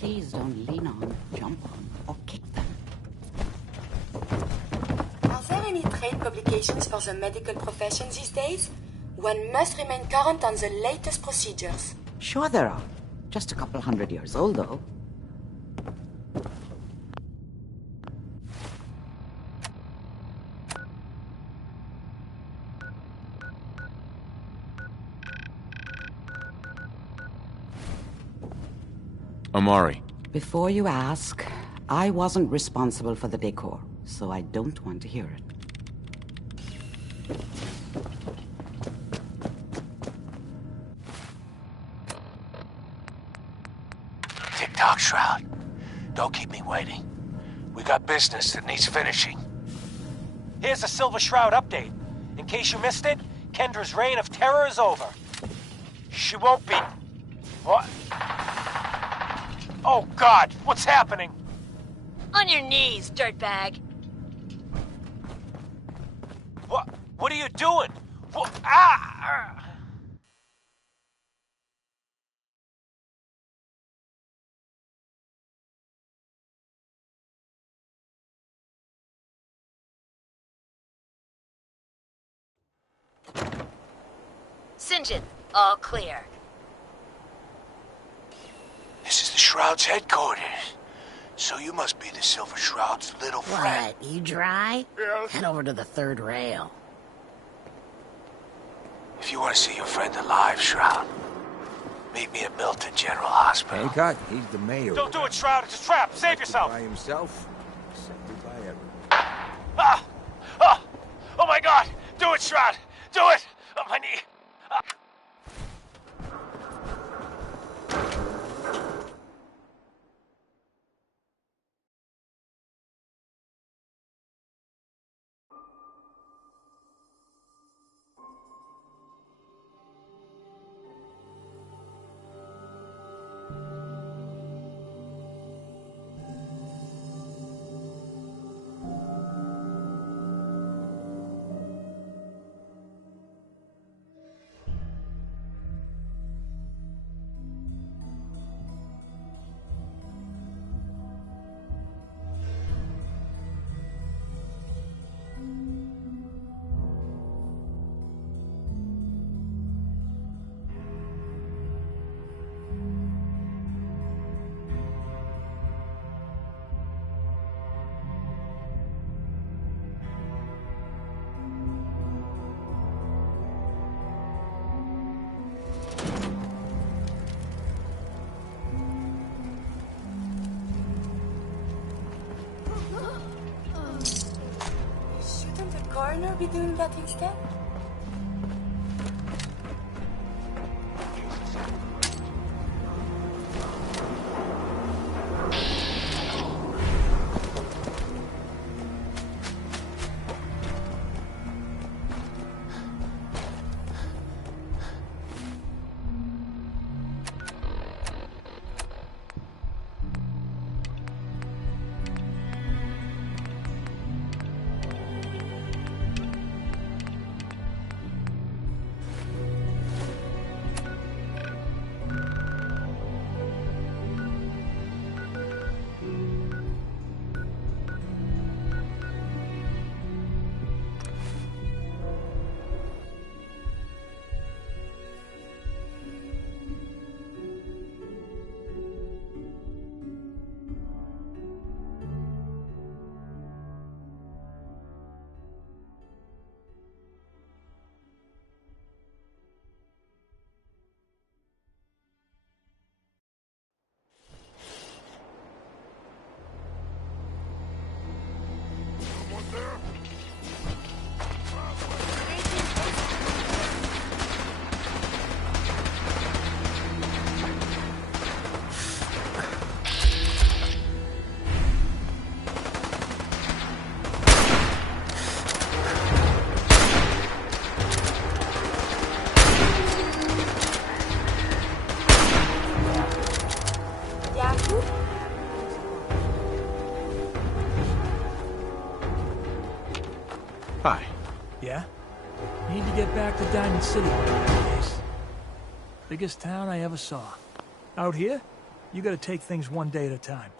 Please don't lean on, jump on, or kick them. Are there any trade publications for the medical profession these days? One must remain current on the latest procedures. Sure there are. Just a couple 100 years old, though. Amari. Before you ask, I wasn't responsible for the decor, so I don't want to hear it. Tick-tock, Shroud. Don't keep me waiting. We got business that needs finishing. Here's a Silver Shroud update. In case you missed it, Kendra's reign of terror is over. She won't be... What? Oh, God! What's happening? On your knees, dirtbag. What are you doing? What? Ah! Sinjin, all clear. This is the Shroud's headquarters. So you must be the Silver Shroud's little friend. What, you dry? Yes. Head over to the third rail. If you want to see your friend alive, Shroud, meet me at Milton General Hospital. Hey, God, he's the mayor. Don't do it, Shroud. It's a trap. Save yourself. By himself. Accepted by everyone. Ah! Ah! Oh, my God! Do it, Shroud! Do it! On my knee! Ah. Shouldn't the coroner be doing that instead? Hi. Yeah? Need to get back to Diamond City one of these days. Biggest town I ever saw. Out here, you gotta take things one day at a time.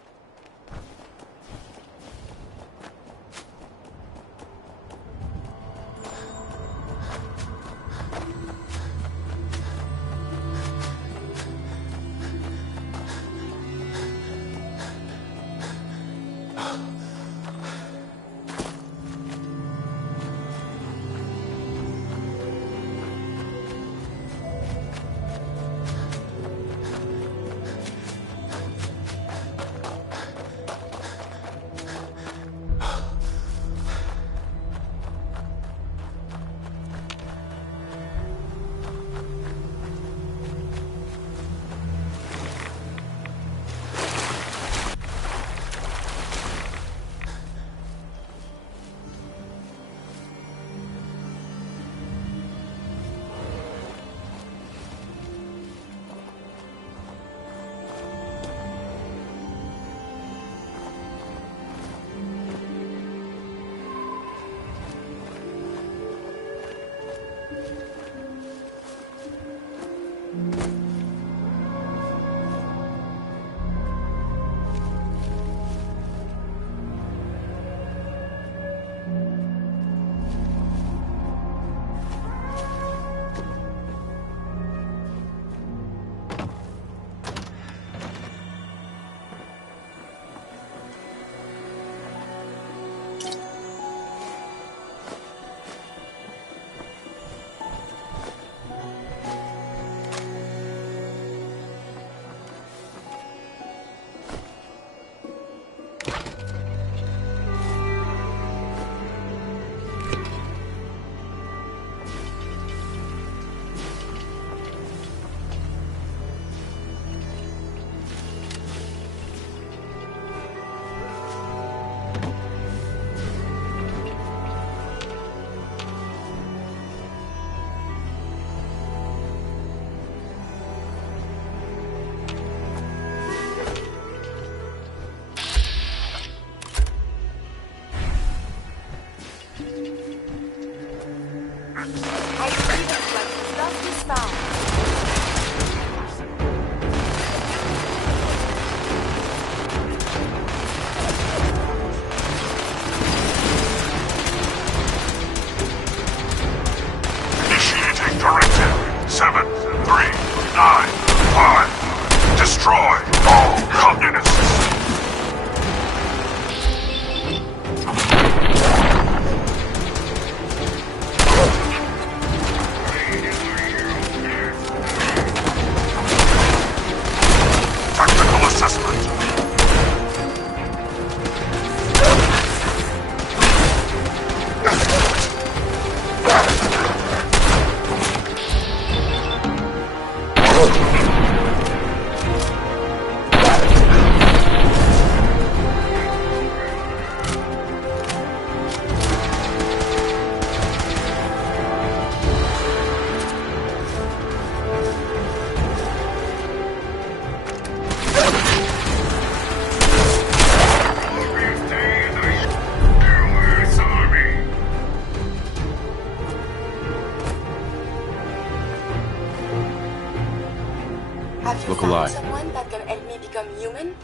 Have you Look found alive. someone that can help me become human?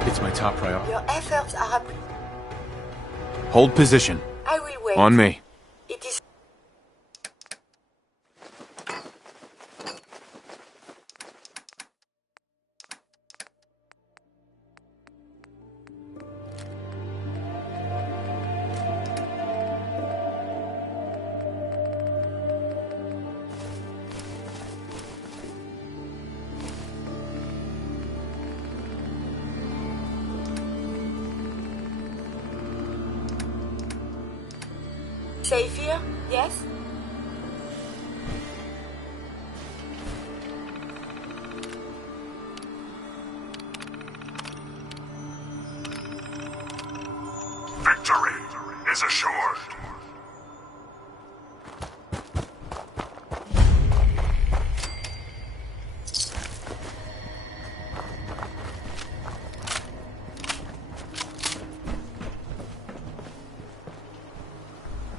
It's my top priority. Your efforts are Hold position. I will wait. On me. It is... Safe here? Yes? Victory is assured.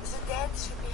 The dead should be...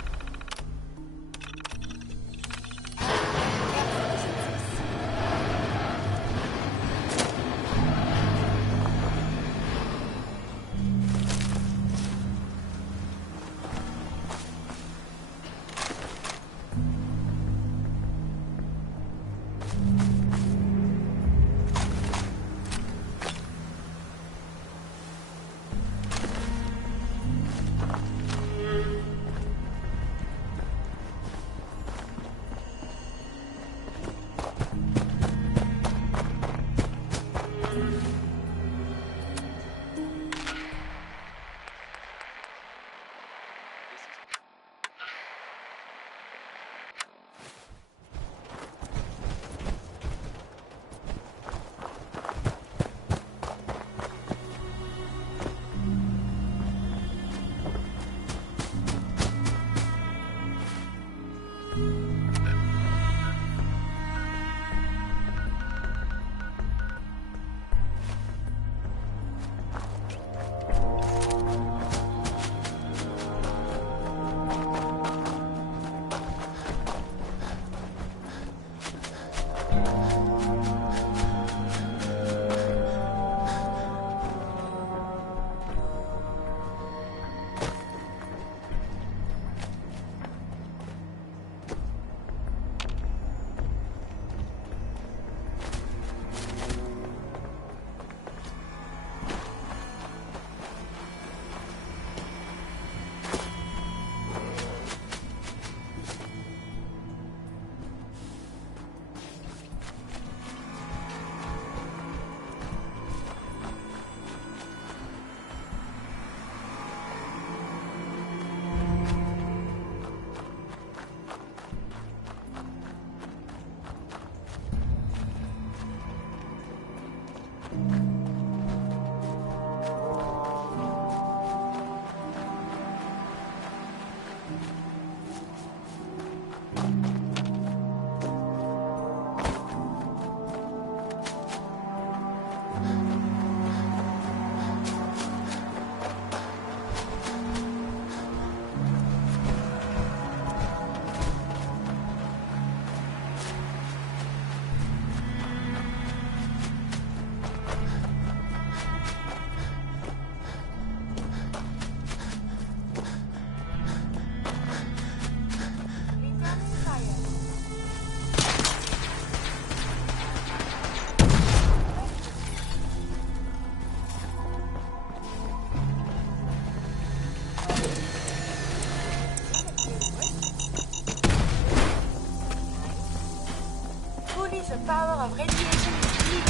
The power of radiation is big.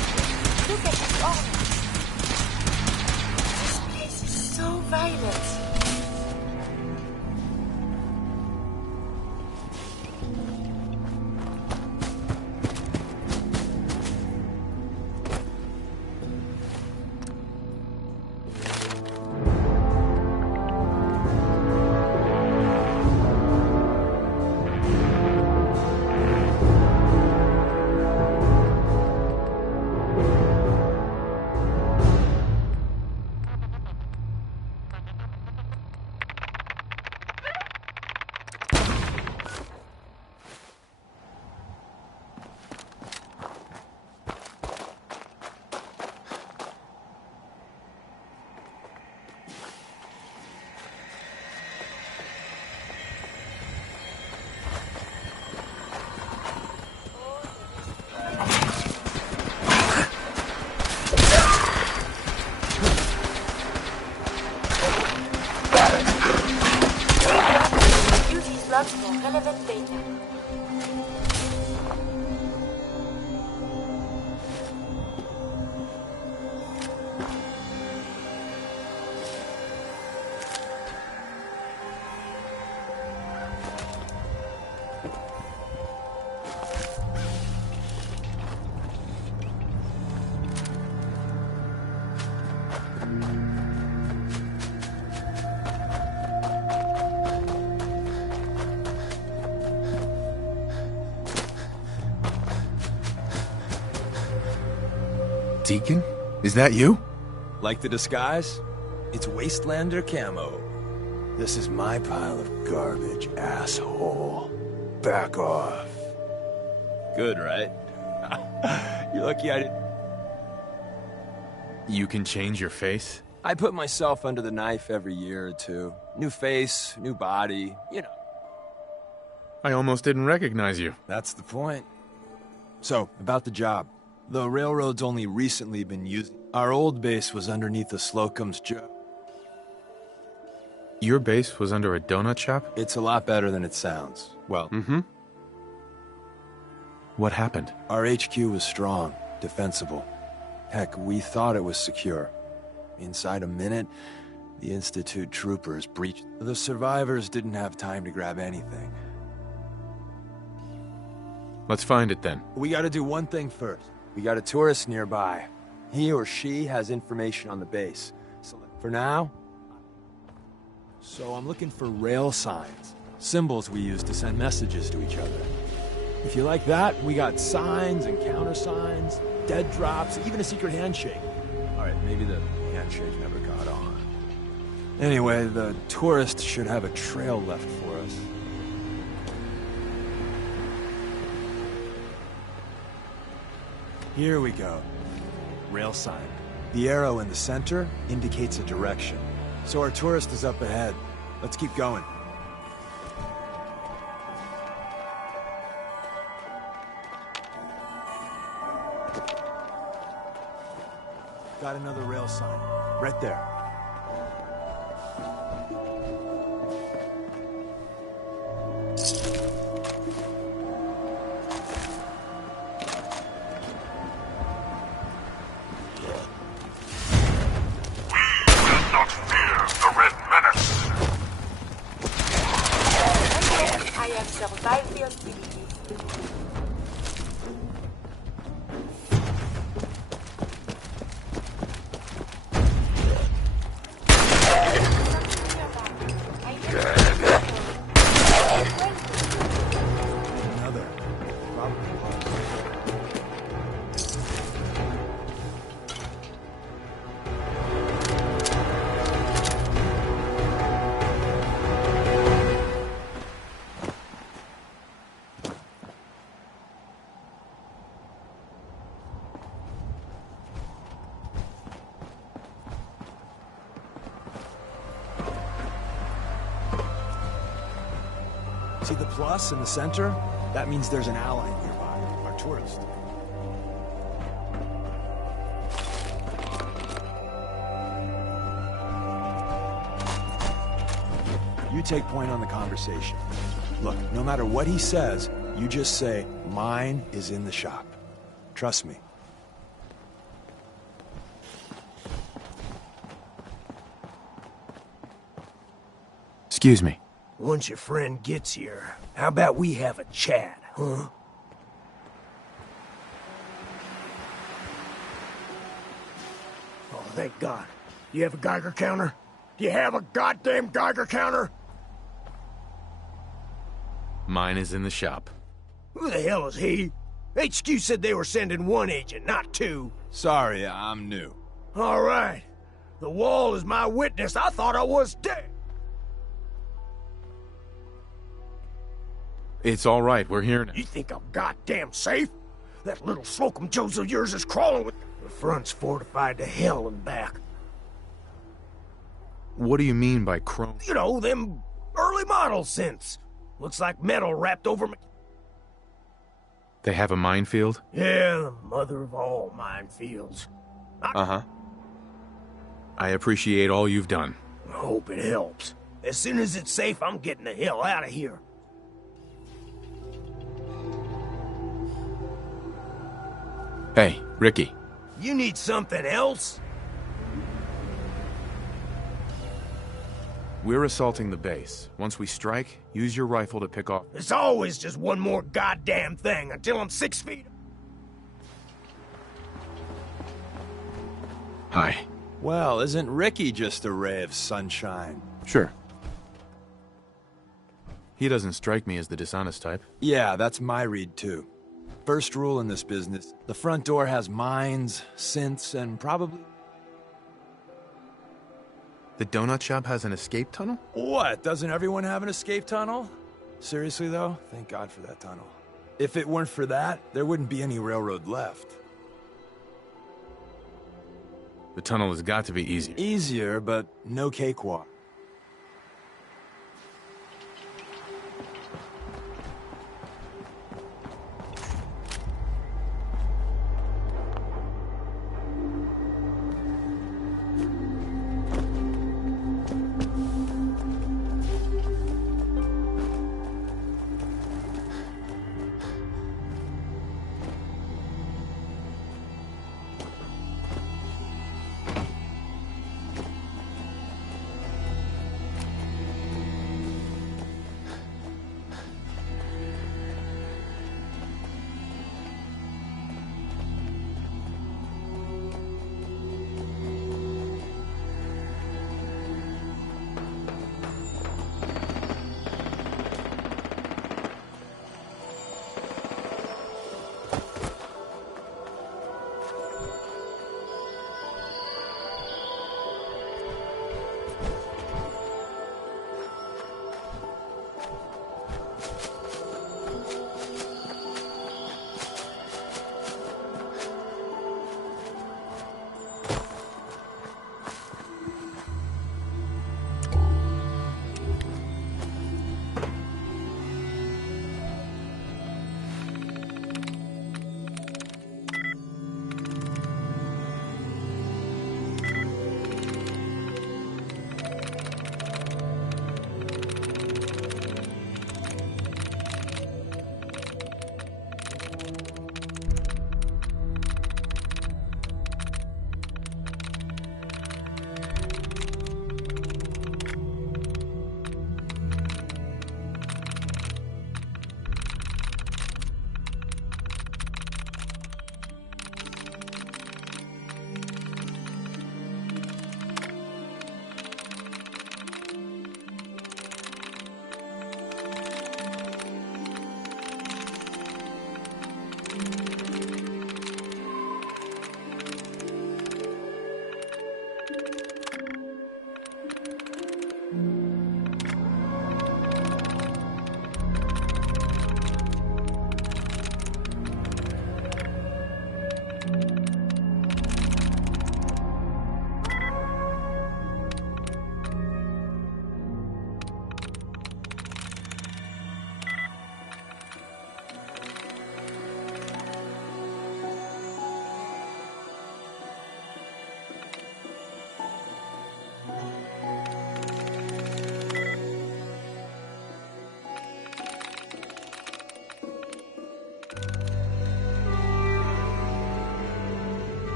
Look at this orb. This place is so violent. Deacon? Is that you? Like the disguise? It's Wastelander camo. This is my pile of garbage, asshole. Back off. Good, right? You're lucky I didn't... You can change your face? I put myself under the knife every year or two. New face, new body, you know. I almost didn't recognize you. That's the point. So, about the job. The railroad's only recently been used. Our old base was underneath the Slocum's job. Your base was under a donut shop? It's a lot better than it sounds. Well... Mm-hmm. What happened? Our HQ was strong, defensible. Heck, we thought it was secure. Inside a minute, the Institute troopers breached. The survivors didn't have time to grab anything. Let's find it then. We gotta do one thing first. We got a tourist nearby. He or she has information on the base. So for now... So I'm looking for rail signs. Symbols we use to send messages to each other. If you like that, we got signs and countersigns, dead drops, even a secret handshake. Alright, maybe the handshake never got on. Anyway, the tourist should have a trail left for us. Here we go. Rail sign. The arrow in the center indicates a direction. So our tourist is up ahead. Let's keep going. Got another rail sign. Right there. I have survived the hostility. See the plus in the center? That means there's an ally nearby, our tourist. You take point on the conversation. Look, no matter what he says, you just say, mine is in the shop. Trust me. Excuse me. Once your friend gets here, how about we have a chat, huh? Oh, thank God. You have a Geiger counter? Do you have a goddamn Geiger counter? Mine is in the shop. Who the hell is he? HQ said they were sending one agent, not two. Sorry, I'm new. All right. The wall is my witness. I thought I was dead. It's all right. We're here now. You think I'm goddamn safe? That little Slocum Joes of yours is crawling with... The front's fortified to hell and back. What do you mean by chrome? You know, them early model synths. Looks like metal wrapped over me. They have a minefield? Yeah, the mother of all minefields. Uh-huh. I appreciate all you've done. I hope it helps. As soon as it's safe, I'm getting the hell out of here. Hey, Ricky. You need something else? We're assaulting the base. Once we strike, use your rifle to pick off... It's always just one more goddamn thing until I'm 6 feet... Hi. Well, isn't Ricky just a ray of sunshine? Sure. He doesn't strike me as the dishonest type. Yeah, that's my read too. First rule in this business, the front door has mines, synths, and probably... The donut shop has an escape tunnel? What? Doesn't everyone have an escape tunnel? Seriously, though? Thank God for that tunnel. If it weren't for that, there wouldn't be any railroad left. The tunnel has got to be easier. Easier, but no cakewalk.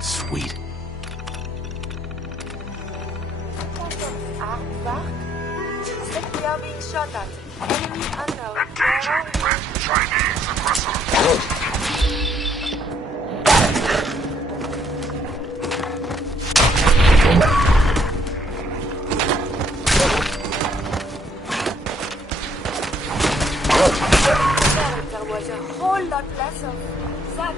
Sweet. We are being shot at. Enemy unknown. Engaging Red Chinese aggressor. There was a whole lot less of that.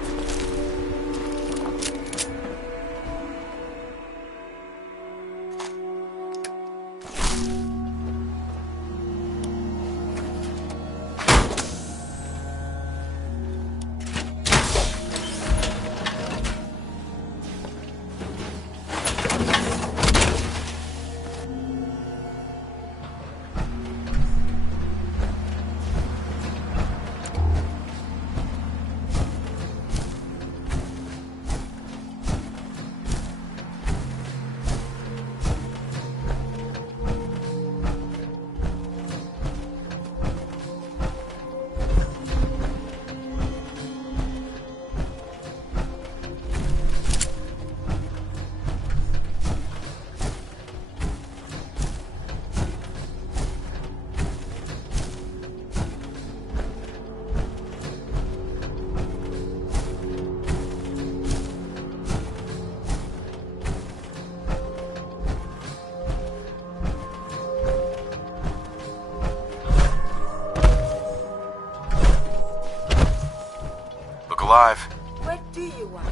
alive. What do you want?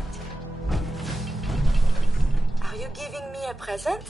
Are you giving me a present?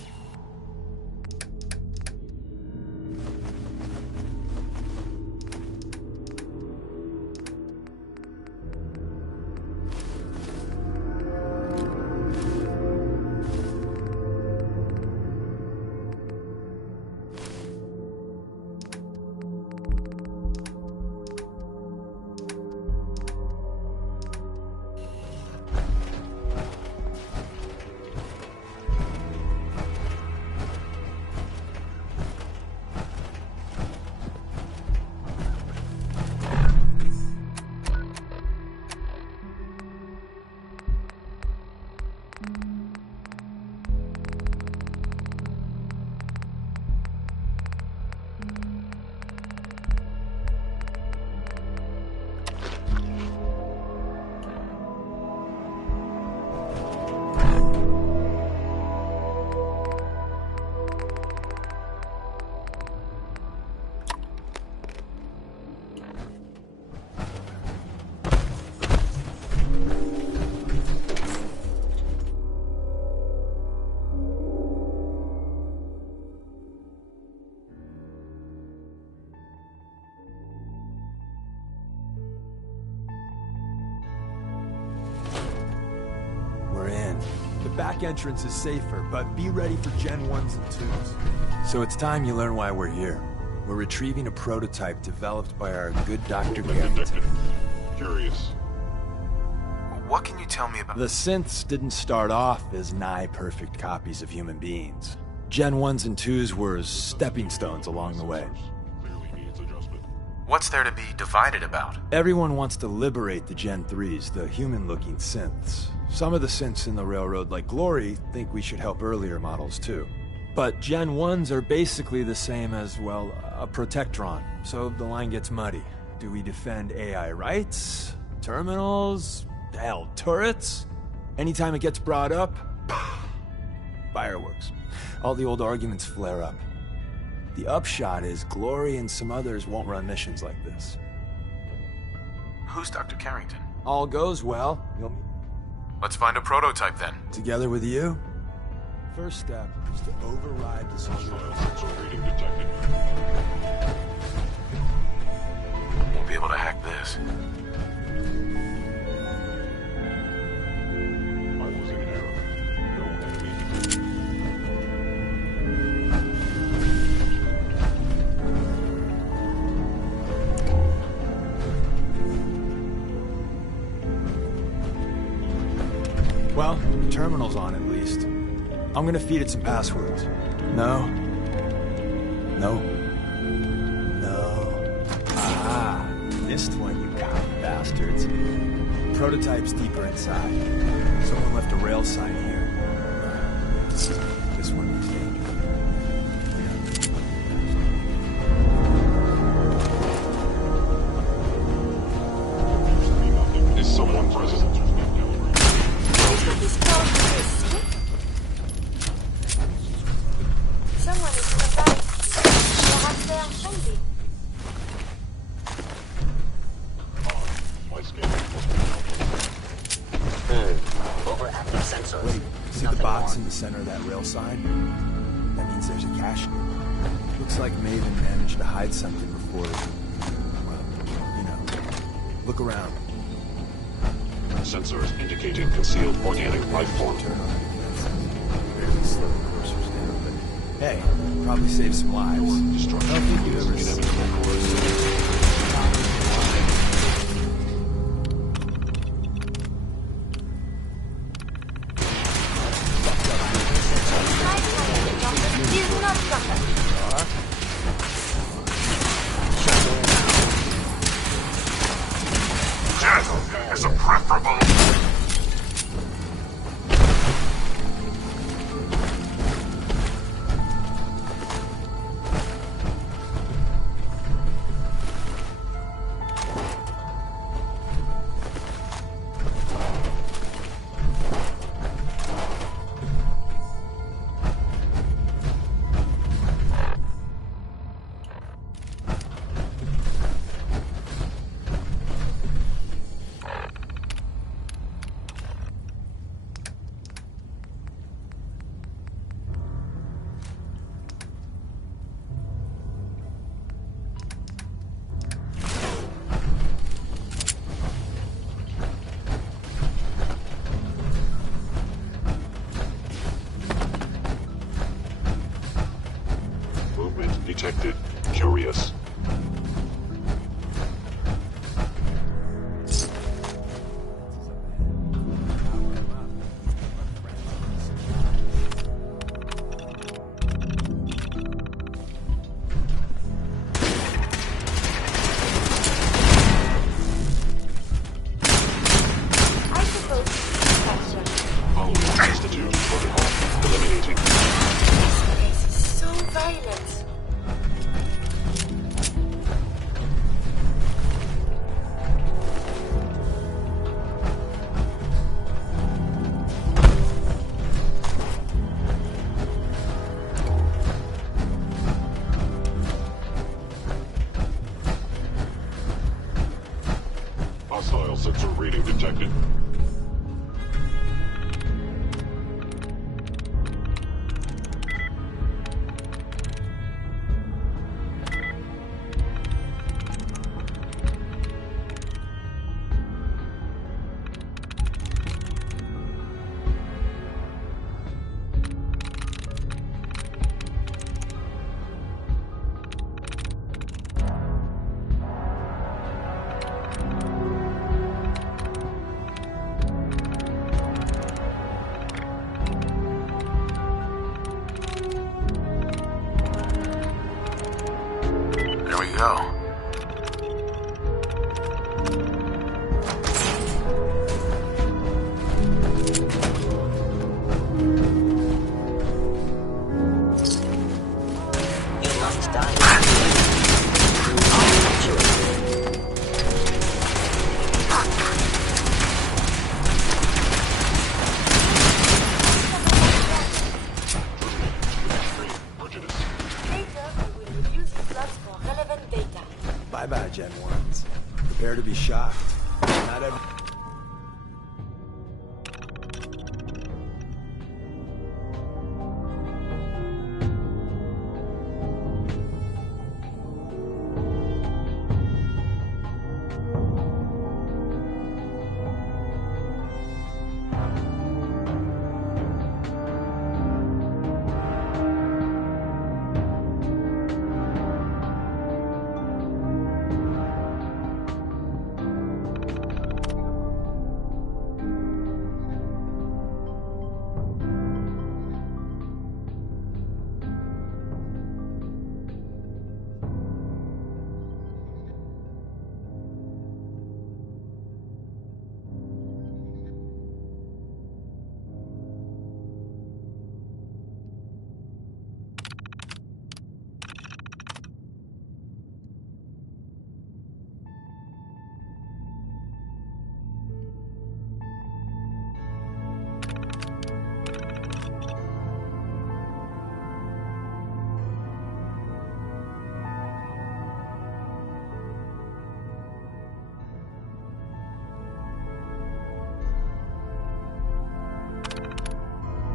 Back entrance is safer, but be ready for Gen 1s and 2s. So it's time you learn why we're here. We're retrieving a prototype developed by our good Dr. Carrington. Curious. What can you tell me about... The synths didn't start off as nigh-perfect copies of human beings. Gen 1s and 2s were stepping stones along the way. What's there to be divided about? Everyone wants to liberate the Gen 3s, the human-looking synths. Some of the synths in the Railroad, like Glory, think we should help earlier models too. But Gen 1s are basically the same as, well, a Protectron. So the line gets muddy. Do we defend AI rights? Terminals? Hell, turrets? Anytime it gets brought up, fireworks. All the old arguments flare up. The upshot is Glory and some others won't run missions like this. Who's Dr. Carrington? All goes well, Let's find a prototype then. Together with you? First step is to override the social reading detected. Won't be able to hack this. I was in error. No enemy. Well, the terminal's on at least. I'm gonna feed it some passwords. No. No. No. Ah, missed one, you cop bastards. Prototype's deeper inside. Someone left a rail sign here. This one is dangerous. Is someone present? Someone is nearby. Your affair shady. Overactive sensors. Wait, see the box in the center of that rail sign? That means there's a cache here. Looks like Maven managed to hide something before, well, you know. Look around. Sensors indicating concealed organic life form. Barely slow the cursors down, but hey, probably save some lives. I don't think you ever see Death is a preferable. Hostile sensor reading detected. There we go. You must die. Bye-bye, Gen 1s. Prepare to be shocked. Not every...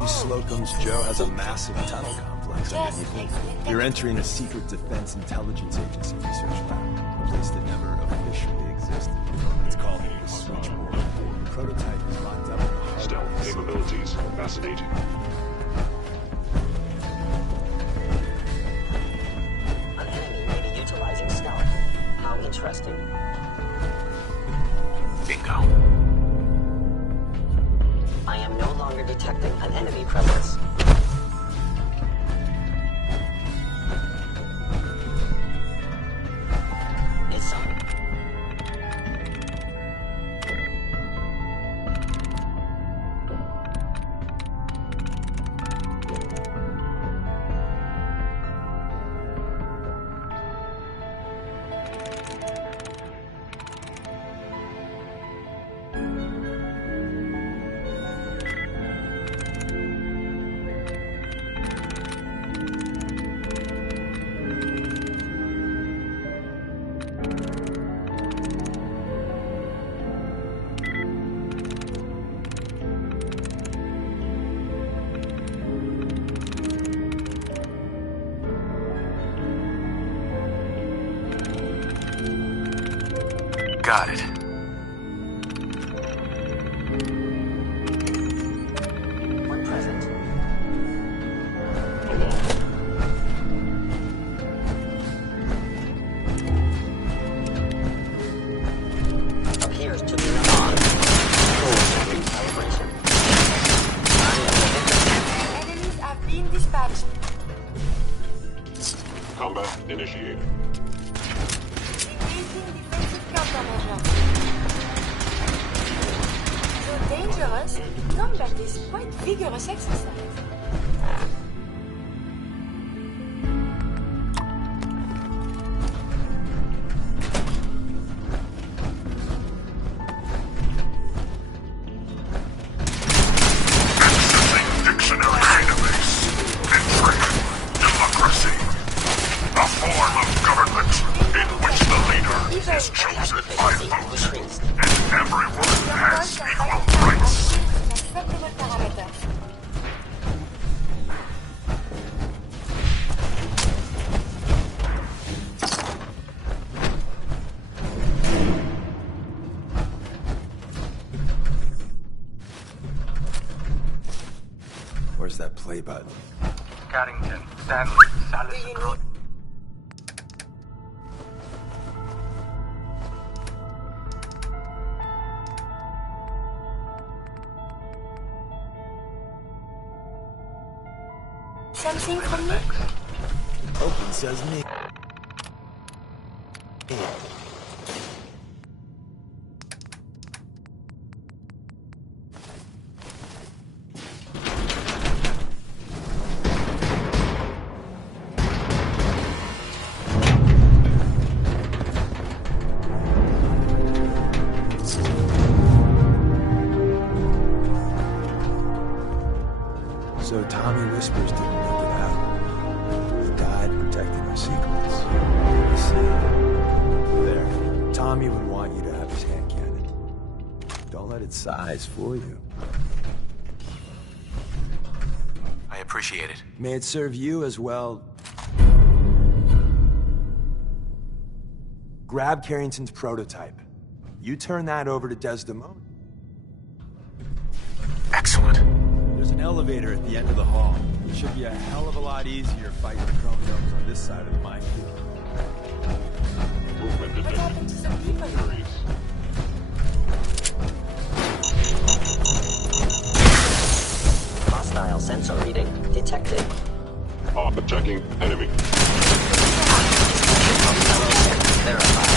Slocum's Joe has a massive tunnel complex underneath it. You're entering a secret defense intelligence agency research lab, a place that never officially existed. It's called the Switchboard. The prototype is locked up in the heart. Stealth capabilities fascinating. An enemy may be utilizing stealth. How interesting. Bingo. I am no longer detecting an enemy presence. Is someone... Got it. One present. Appears to be on. Recalibration. Enemies have been dispatched. Combat initiated. Though dangerous, combat is quite vigorous exercise. Dictionary database. Intrigue. Democracy. A form of government in which the leader is chosen by vote and Where's that play button? Carrington, Stanley, Salis, Road. Something from me? Open says me. So Tommy Whispers didn't make it out. He died protecting our secrets. You see? There. Tommy would want you to have his hand cannon. Don't let its size fool you. I appreciate it. May it serve you as well. Grab Carrington's prototype. You turn that over to Desdemona. Excellent. There's an elevator at the end of the hall. It should be a hell of a lot easier fighting the chromosomes on this side of the minefield. Movement detected. What happened to some people? Hostile sensor reading detected. Attacking enemy. Verified.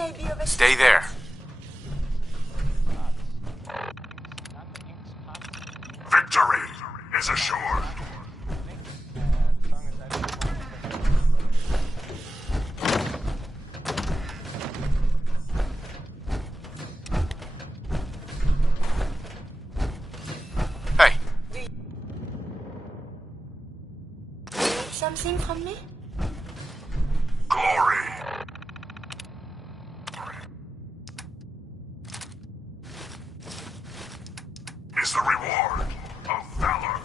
May I be of assistance? Stay there. Victory is assured. Hey. Do you need something from me? Glory is the reward of valor.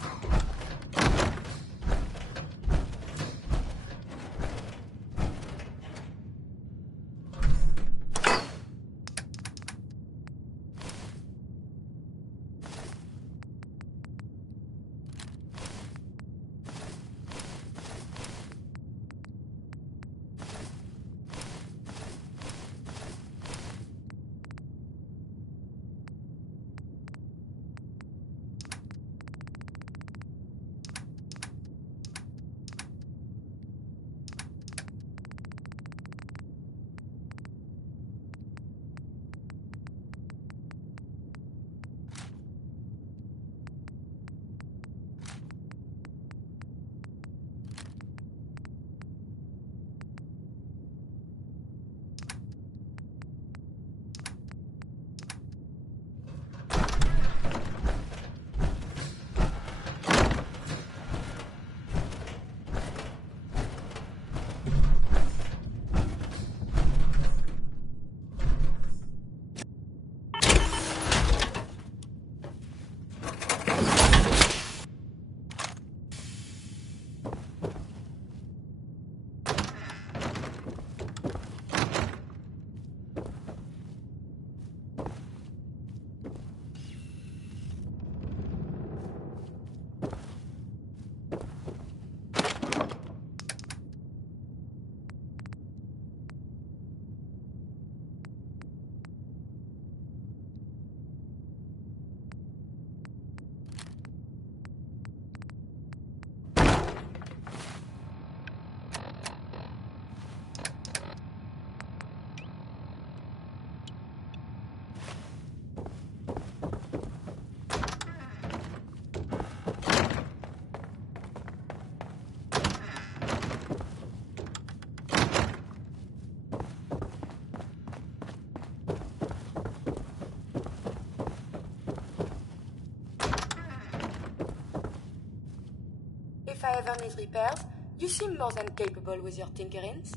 If I ever need repairs, you seem more than capable with your tinkerings.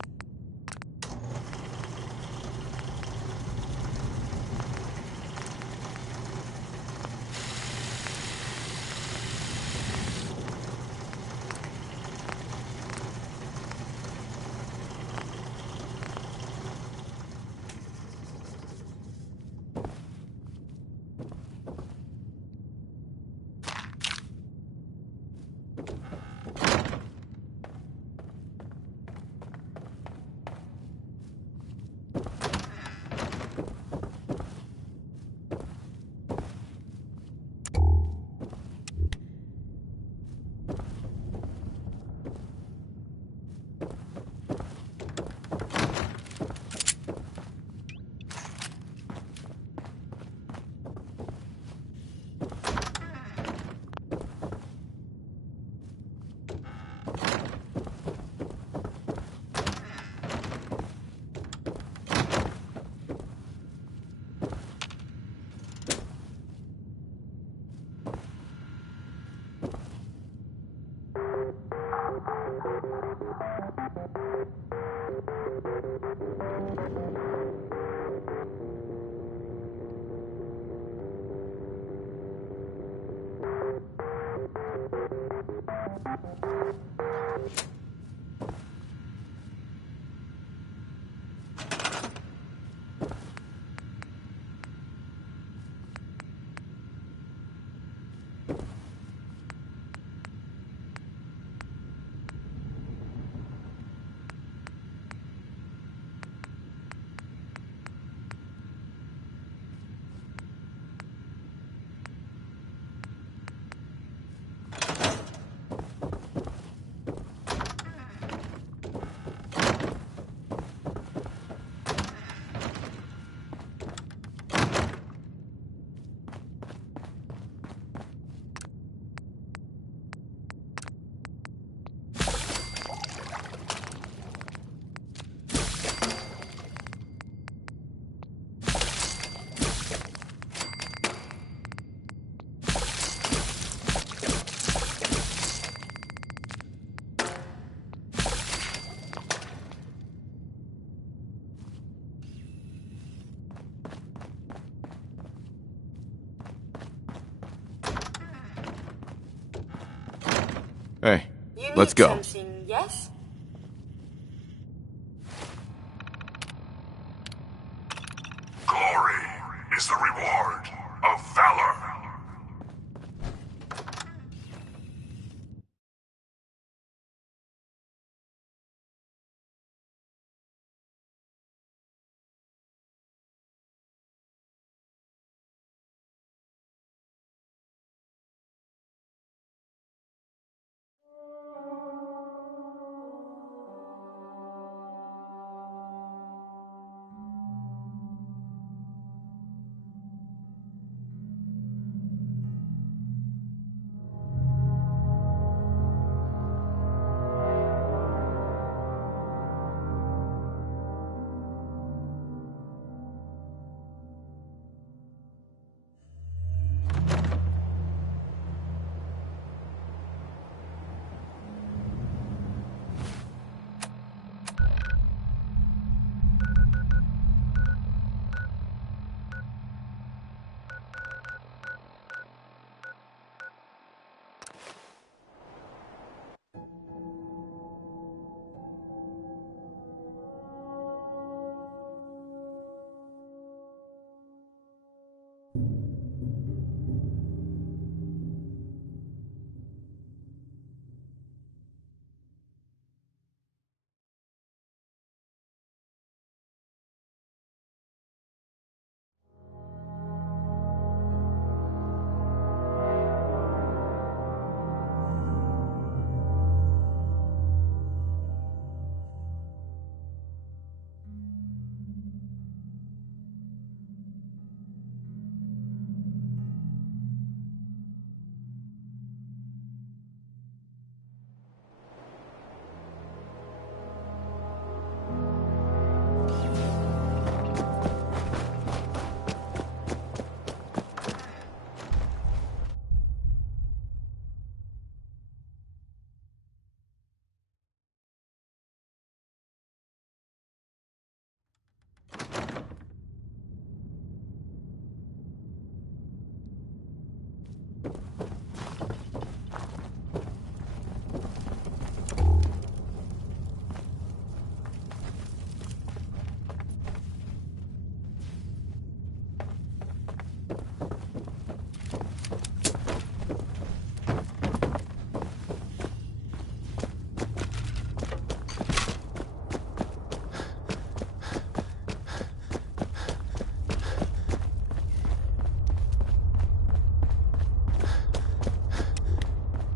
Hey, You let's need go. something, yes? Glory is the reward of valor.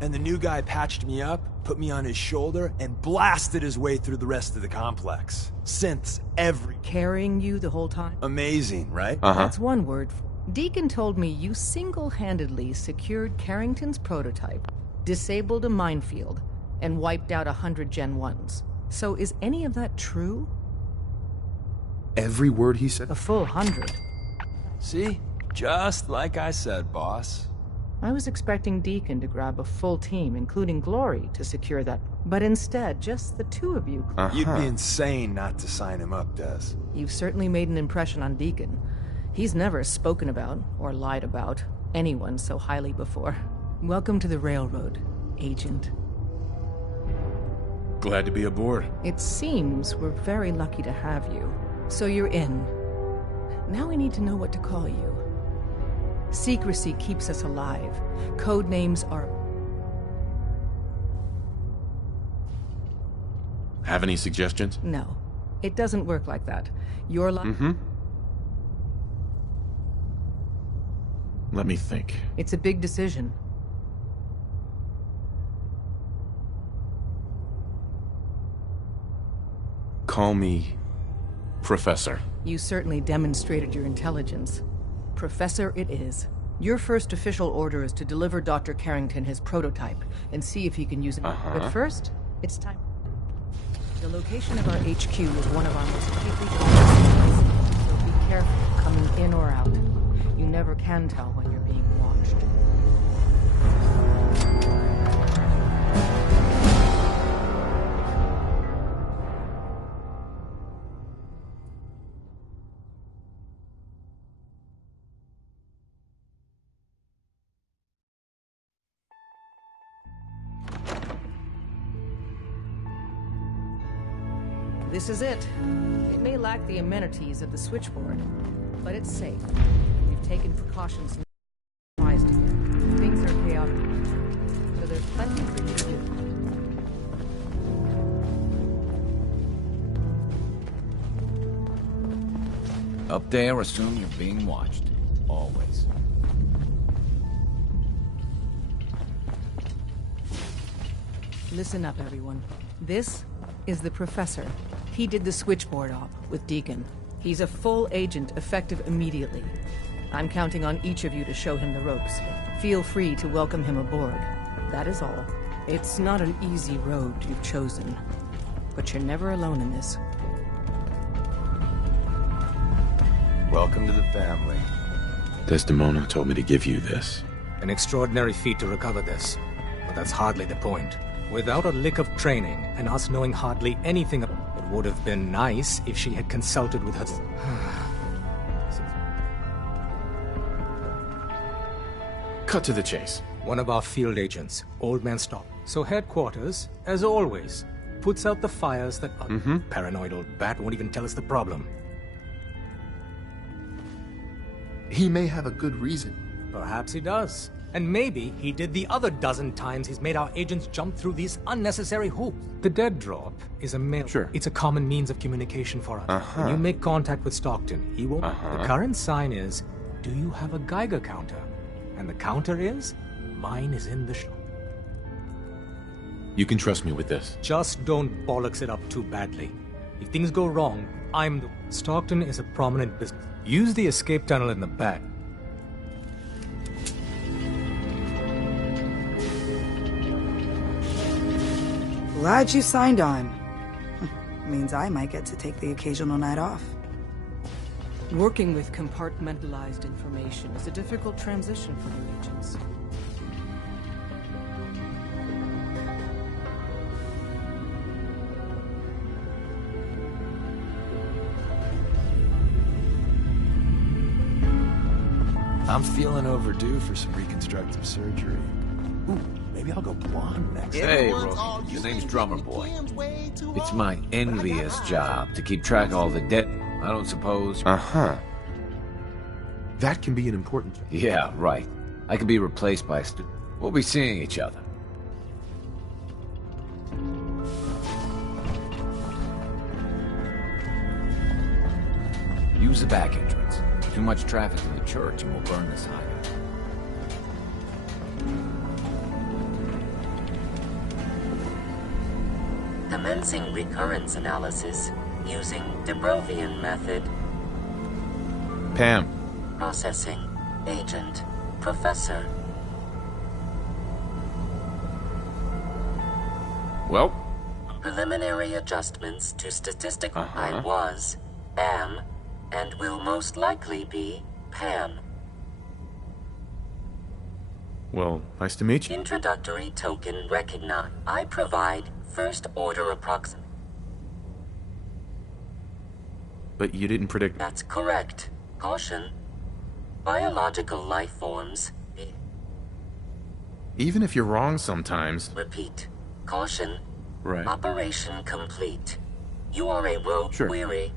And the new guy patched me up, put me on his shoulder, and blasted his way through the rest of the complex. Synths every... Carrying you the whole time? Amazing, right? That's one word. Deacon told me you single-handedly secured Carrington's prototype, disabled a minefield, and wiped out 100 Gen 1s. So is any of that true? Every word he said? A full 100. See? Just like I said, boss. I was expecting Deacon to grab a full team, including Glory, to secure that. But instead, just the two of you. You'd be insane not to sign him up, Des. You've certainly made an impression on Deacon. He's never spoken about, or lied about, anyone so highly before. Welcome to the Railroad, Agent. Glad to be aboard. It seems we're very lucky to have you. So you're in. Now we need to know what to call you. Secrecy keeps us alive. Code names are... Have any suggestions? No. It doesn't work like that. Your life... Let me think. It's a big decision. Call me Professor. You certainly demonstrated your intelligence. Professor it is. Your first official order is to deliver Dr. Carrington his prototype and see if he can use it. But first, it's time. The location of our HQ is one of our most deeply guarded, so be careful coming in or out. You never can tell when you're being watched. This is it. It may lack the amenities of the switchboard, but it's safe. We've taken precautions. Surprised here. Things are chaotic, so there's plenty for you to do. Up there, assume you're being watched. Always. Listen up, everyone. This is the Professor. He did the switchboard op with Deacon. He's a full agent, effective immediately. I'm counting on each of you to show him the ropes. Feel free to welcome him aboard. That is all. It's not an easy road you've chosen, but you're never alone in this. Welcome to the family. Desdemona told me to give you this. An extraordinary feat to recover this, but that's hardly the point. Without a lick of training, and us knowing hardly anything, it would have been nice if she had consulted with her... Cut to the chase. One of our field agents, Old Man Stock. So headquarters, as always, puts out the fires that... Paranoid old bat won't even tell us the problem. He may have a good reason. Perhaps he does. And maybe he did the other dozen times he's made our agents jump through these unnecessary hoops. The dead drop is a mail. Sure. It's a common means of communication for us. When you make contact with Stockton, he will... The current sign is, do you have a Geiger counter? And the counter is, mine is in the shop. You can trust me with this. Just don't bollocks it up too badly. If things go wrong, I'm the... Stockton is a prominent business. Use the escape tunnel in the back. Glad you signed on. Means I might get to take the occasional night off. Working with compartmentalized information is a difficult transition for new agents. I'm feeling overdue for some reconstructive surgery. Ooh, maybe I'll go blonde next time. Hey, Rocky, your name's Drummer Boy. It's my envious job to keep track of all the debt. I don't suppose... That can be an important job. Yeah, right. I could be replaced by a student. We'll be seeing each other. Use the back entrance. Too much traffic in the church and we'll burn this highway. Commencing recurrence analysis using Dubrovian method. Pam. Processing. Agent. Professor. Well? Preliminary adjustments to statistical... I was, am, and will most likely be Pam. Well, nice to meet you. Introductory token recognized. I provide first order approximation. But you didn't predict... That's correct. Caution. Biological life forms. Even if you're wrong sometimes... Repeat. Caution. Right. Operation complete. You are a rogue query.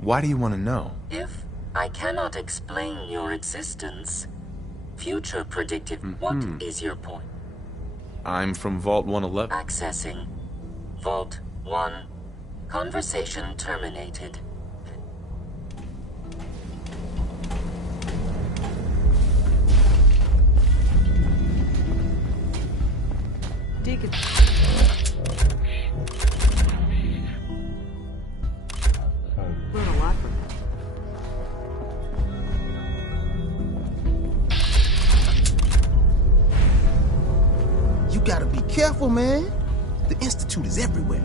Why do you want to know? If I cannot explain your existence, future predictive... What is your point? I'm from Vault 111. Accessing. Vault 1. Conversation terminated. Deacon. Learn a lot from him. You gotta be careful, man. The Institute is everywhere.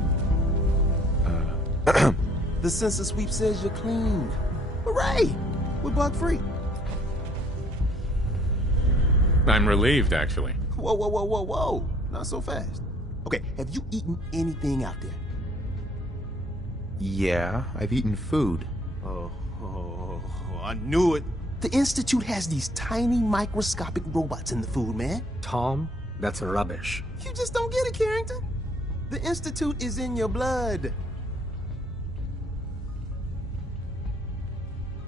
The census sweep says you're clean. Hooray! We're bug-free. I'm relieved, actually. Whoa, whoa, whoa, whoa, whoa. Not so fast. Okay, have you eaten anything out there? Yeah, I've eaten food. Oh, I knew it. The Institute has these tiny microscopic robots in the food, man. Tom, that's rubbish. You just don't get it, Carrington. The Institute is in your blood.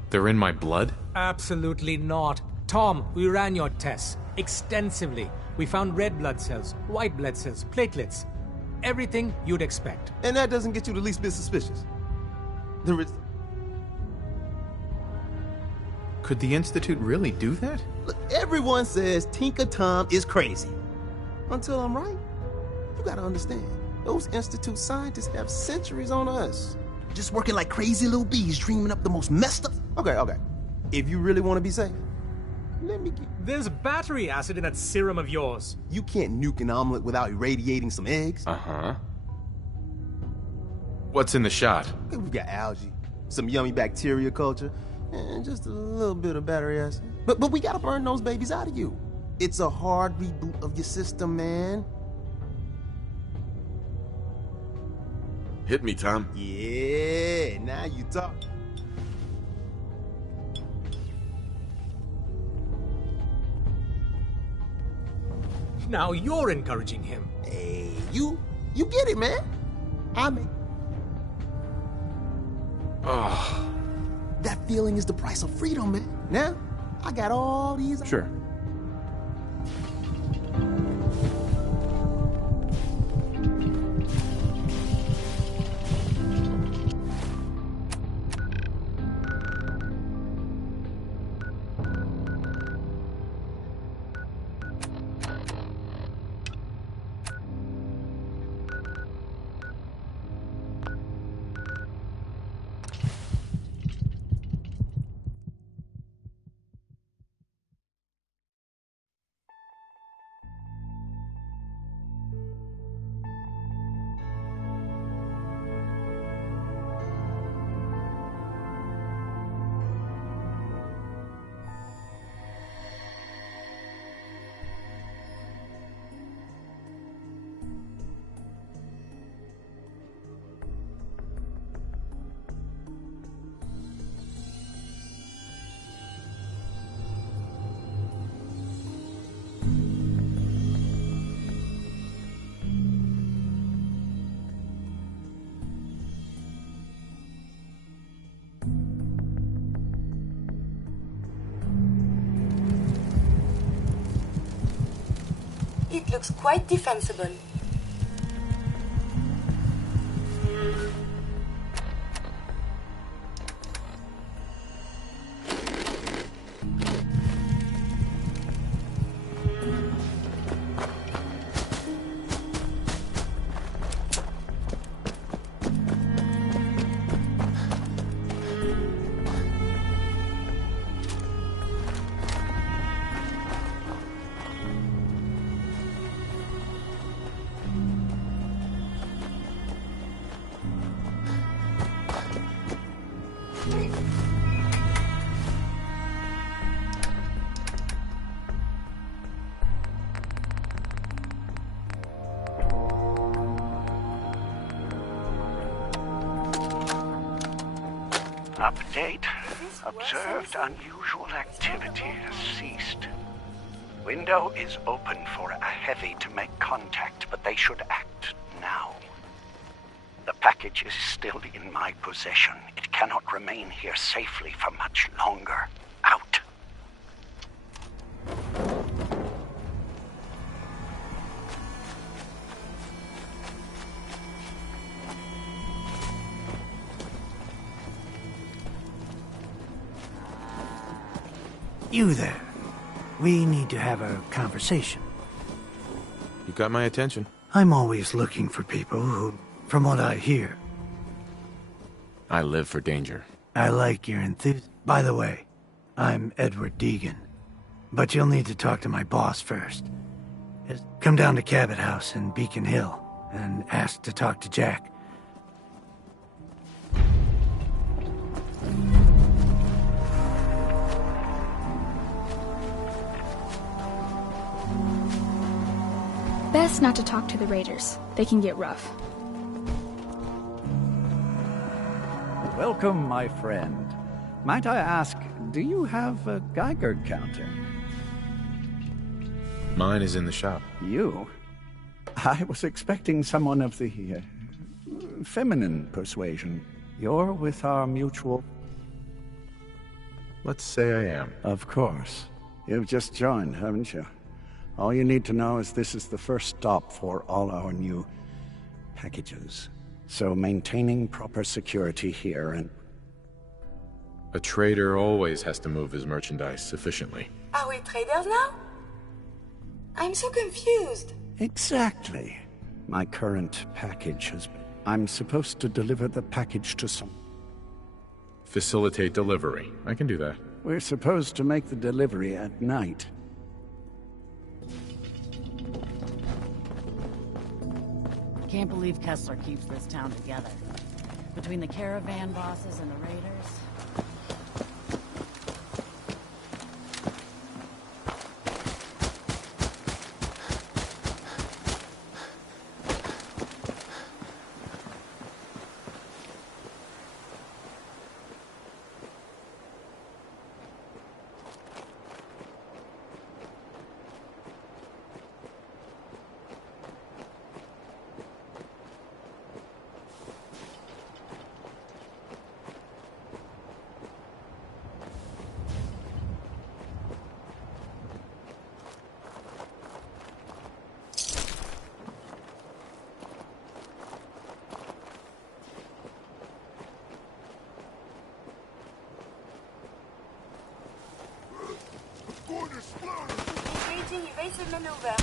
They're in my blood? Absolutely not. Tom, we ran your tests extensively. We found red blood cells, white blood cells, platelets. Everything you'd expect. And that doesn't get you the least bit suspicious. Could the Institute really do that? Look, everyone says Tinker Tom is crazy. Until I'm right. You gotta understand, those Institute scientists have centuries on us. Just working like crazy little bees, dreaming up the most messed up... Okay. If you really want to be safe, let me get... There's battery acid in that serum of yours. You can't nuke an omelet without irradiating some eggs. Uh-huh. What's in the shot? We've got algae, some yummy bacteria culture, and just a little bit of battery acid. But we gotta burn those babies out of you. It's a hard reboot of your system, man. Hit me, Tom. Yeah, now you talk. Now you're encouraging him. Hey, you get it, man. I mean... Oh. That feeling is the price of freedom, man. Now, I got all these... Sure. It looks quite defensible. Update. Observed unusual activity has ceased. Window is open for a heavy to make contact, but they should act now. The package is still in my possession. It cannot remain here safely for much longer. Out. You there. We need to have a conversation. You got my attention. I'm always looking for people who, from what I hear... I live for danger. I like your enthusiasm. By the way, I'm Edward Deegan. But you'll need to talk to my boss first. Just come down to Cabot House in Beacon Hill and ask to talk to Jack. Best not to talk to the raiders. They can get rough. Welcome, my friend. Might I ask, do you have a Geiger counter? Mine is in the shop. You? I was expecting someone of the feminine persuasion. You're with our mutual... Let's say I am. Of course. You've just joined, haven't you? All you need to know is this is the first stop for all our new packages. So maintaining proper security here and... A trader always has to move his merchandise efficiently. Are we traders now? I'm so confused. Exactly. My current package has been... I'm supposed to deliver the package to some... Facilitate delivery. I can do that. We're supposed to make the delivery at night. Can't believe Kessler keeps this town together. Between the caravan bosses and the raiders... Engaging evasive maneuver.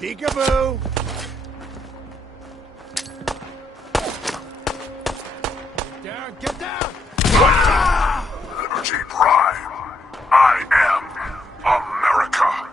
Peekaboo! Down, get down! Liberty Prime. I am America.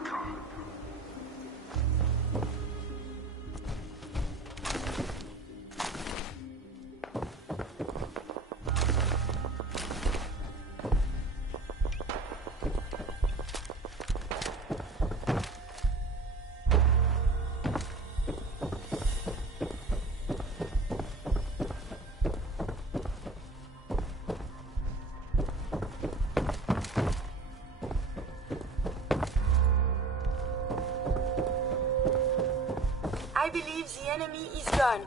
I believe the enemy is gone.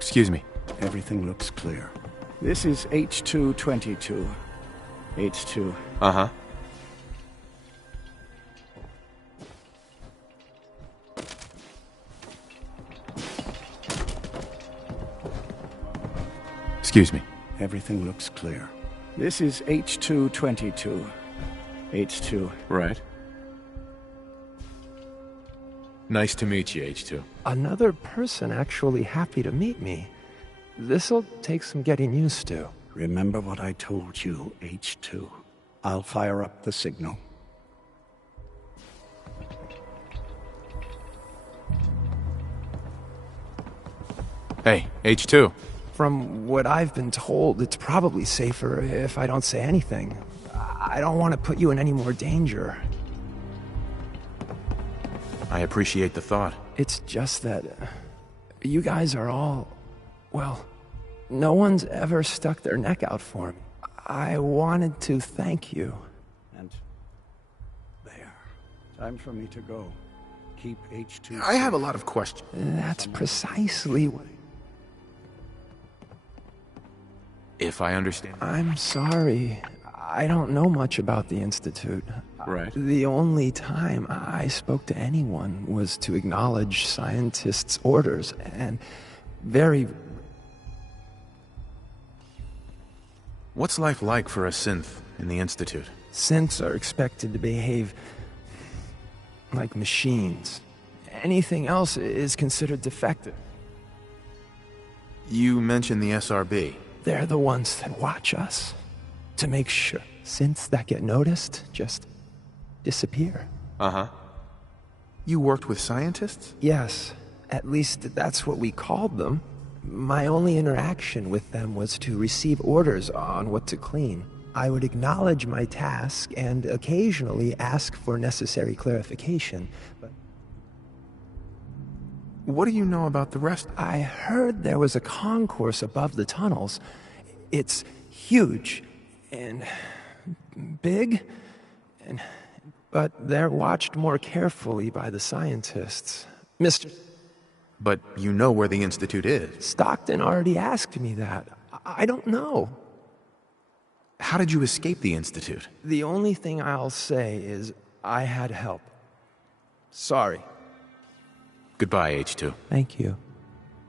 Excuse me. Everything looks clear. This is H222. H2. Uh-huh. Excuse me. Everything looks clear. This is H222. H2. Right. Nice to meet you, H2. Another person actually happy to meet me. This'll take some getting used to. Remember what I told you, H2. I'll fire up the signal. Hey, H2. From what I've been told, it's probably safer if I don't say anything. I don't want to put you in any more danger. I appreciate the thought. It's just that you guys are all... well, no one's ever stuck their neck out for me. I wanted to thank you. And there. Time for me to go. Keep H2... I have a lot of questions. That's precisely what... If I understand... I'm sorry. I don't know much about the Institute. Right. The only time I spoke to anyone was to acknowledge scientists' orders, and very... What's life like for a synth in the Institute? Synths are expected to behave like machines. Anything else is considered defective. You mentioned the SRB. They're the ones that watch us, to make sure synths that get noticed just disappear. Uh-huh. You worked with scientists? Yes, at least that's what we called them. My only interaction with them was to receive orders on what to clean. I would acknowledge my task and occasionally ask for necessary clarification, but... What do you know about the rest? I heard there was a concourse above the tunnels. It's huge and big, but they're watched more carefully by the scientists. Mr. But you know where the Institute is. Stockton already asked me that. I don't know. How did you escape the Institute? The only thing I'll say is I had help. Sorry. Goodbye, H2. Thank you.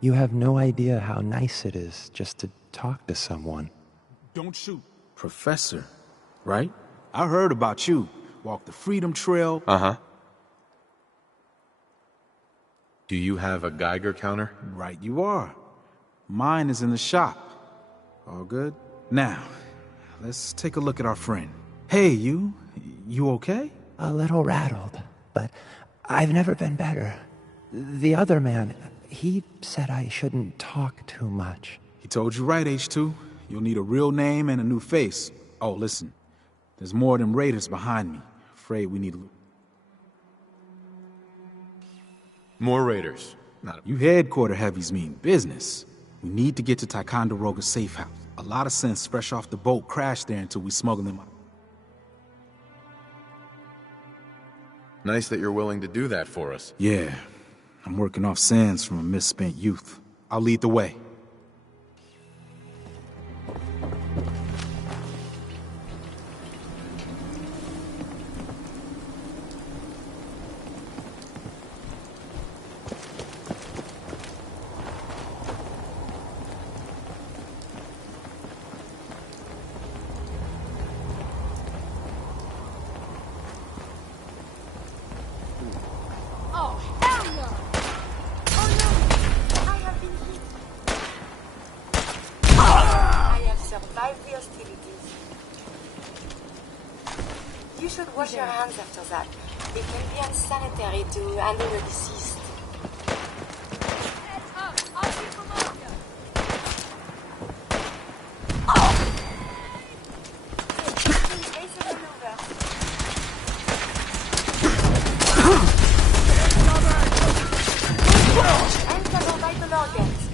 You have no idea how nice it is just to talk to someone. Don't shoot. Professor, right? I heard about you. Walk the Freedom Trail. Uh-huh. Do you have a Geiger counter? Right you are. Mine is in the shop. All good? Now, let's take a look at our friend. Hey, you okay? a little rattled, but I've never been better. The other man, he said I shouldn't talk too much. He told you right, H2. You'll need a real name and a new face. Oh, listen. There's more of them raiders behind me. Afraid we need to... More raiders. You headquarter heavies mean business. We need to get to Ticonderoga's safe house. A lot of sense fresh off the boat crashed there until we smuggle them out. Nice that you're willing to do that for us. Yeah. I'm working off sands from a misspent youth. I'll lead the way. Wash your hands after that. It can be unsanitary to handle the deceased. Enter the vital organs.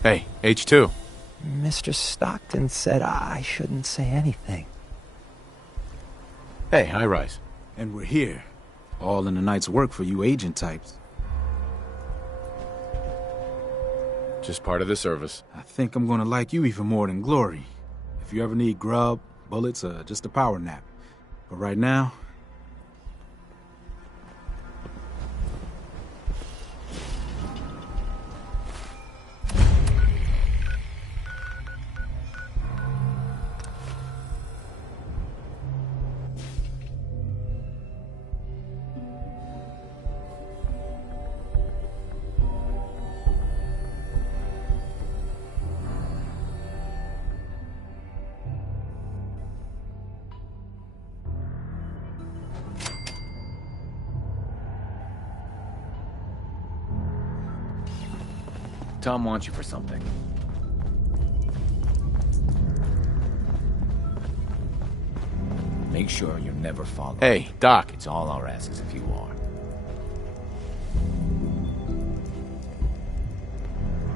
Hey, H2. Mr. Stockton said I shouldn't say anything. Hey, high-rise. And we're here. All in the night's work for you agent types. Just part of the service. I think I'm gonna like you even more than Glory. If you ever need grub, bullets, or just a power nap. But right now... Tom wants you for something. Make sure you're never followed. Hey, Doc. It's all our asses if you are.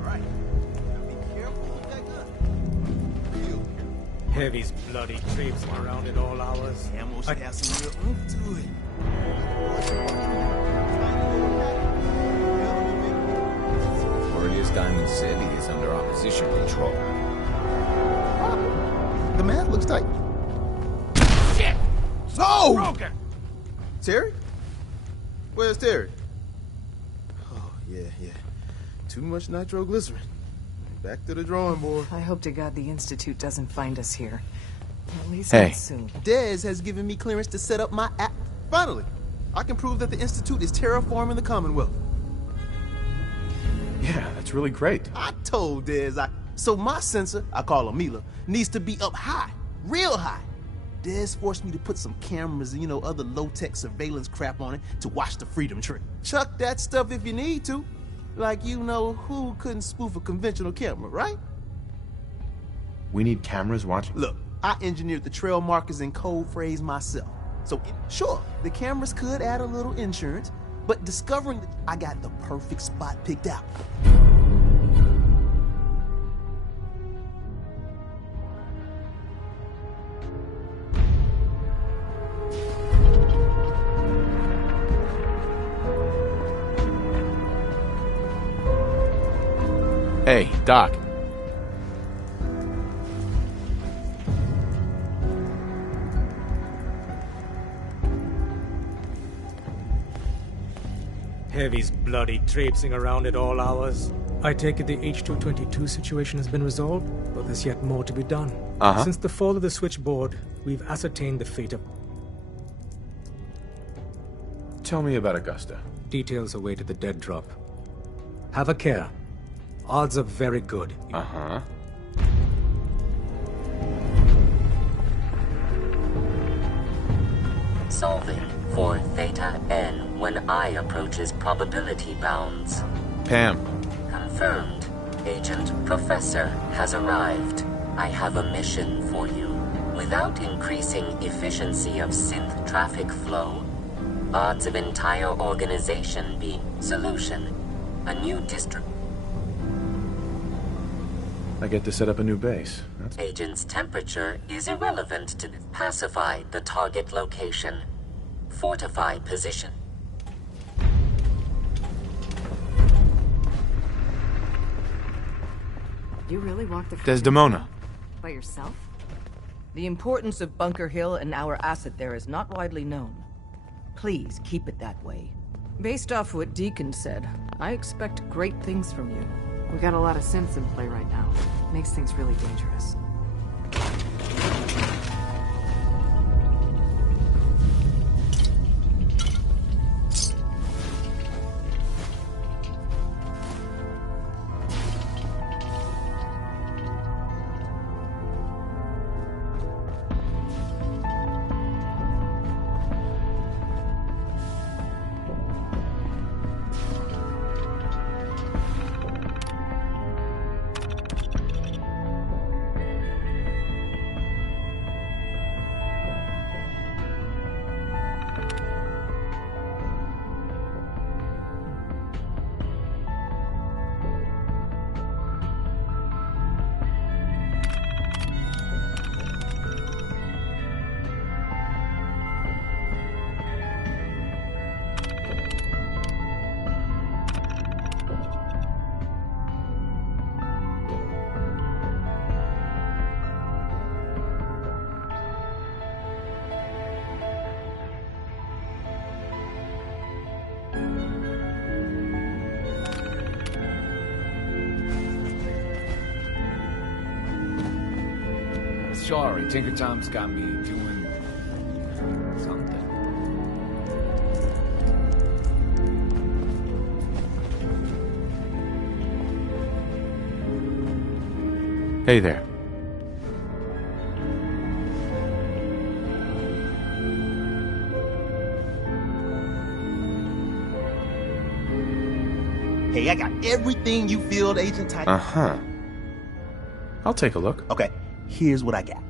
Alright. Now be careful with that gun. Heavy's bloody traipsing around at all hours. Ammo should have some real oomph to it. Word is Diamond City is under opposition control. The math looks tight. Shit! So! Broken! Terry? Where's Terry? Yeah. Too much nitroglycerin. Back to the drawing board. I hope to God the Institute doesn't find us here. At least Hey. not soon. Dez has given me clearance to set up my app. Finally, I can prove that the Institute is terraforming the Commonwealth. Yeah, that's really great. I told Dez So my sensor, I call him Mila, needs to be up high, real high. Dez forced me to put some cameras and, other low-tech surveillance crap on it to watch the Freedom Tree. Chuck that stuff if you need to. Like who couldn't spoof a conventional camera, right? We need cameras watching? Look, I engineered the trail markers and code phrase myself. So, sure, the cameras could add a little insurance, but discovering that I got the perfect spot picked out. Hey, Doc. Heavy's bloody traipsing around at all hours. I take it the H-222 situation has been resolved, but there's yet more to be done. Since the fall of the switchboard, we've ascertained the fate of... Tell me about Augusta. Details await at the dead drop. Have a care. Odds are very good. Solving for Theta N when I approaches probability bounds. Pam. Confirmed. Agent Professor has arrived. I have a mission for you. Without increasing efficiency of synth traffic flow, odds of entire organization being solution. A new district. I get to set up a new base. Agent's temperature is irrelevant to pacify the target location. Fortify position. You really walked the Desdemona. by yourself? The importance of Bunker Hill and our asset there is not widely known. Please keep it that way. Based off what Deacon said, I expect great things from you. We got a lot of synths in play right now. Makes things really dangerous. Sorry, Tinker Tom's got me doing something. Hey there. Hey, I got everything you field agent type. I'll take a look. Okay, here's what I got.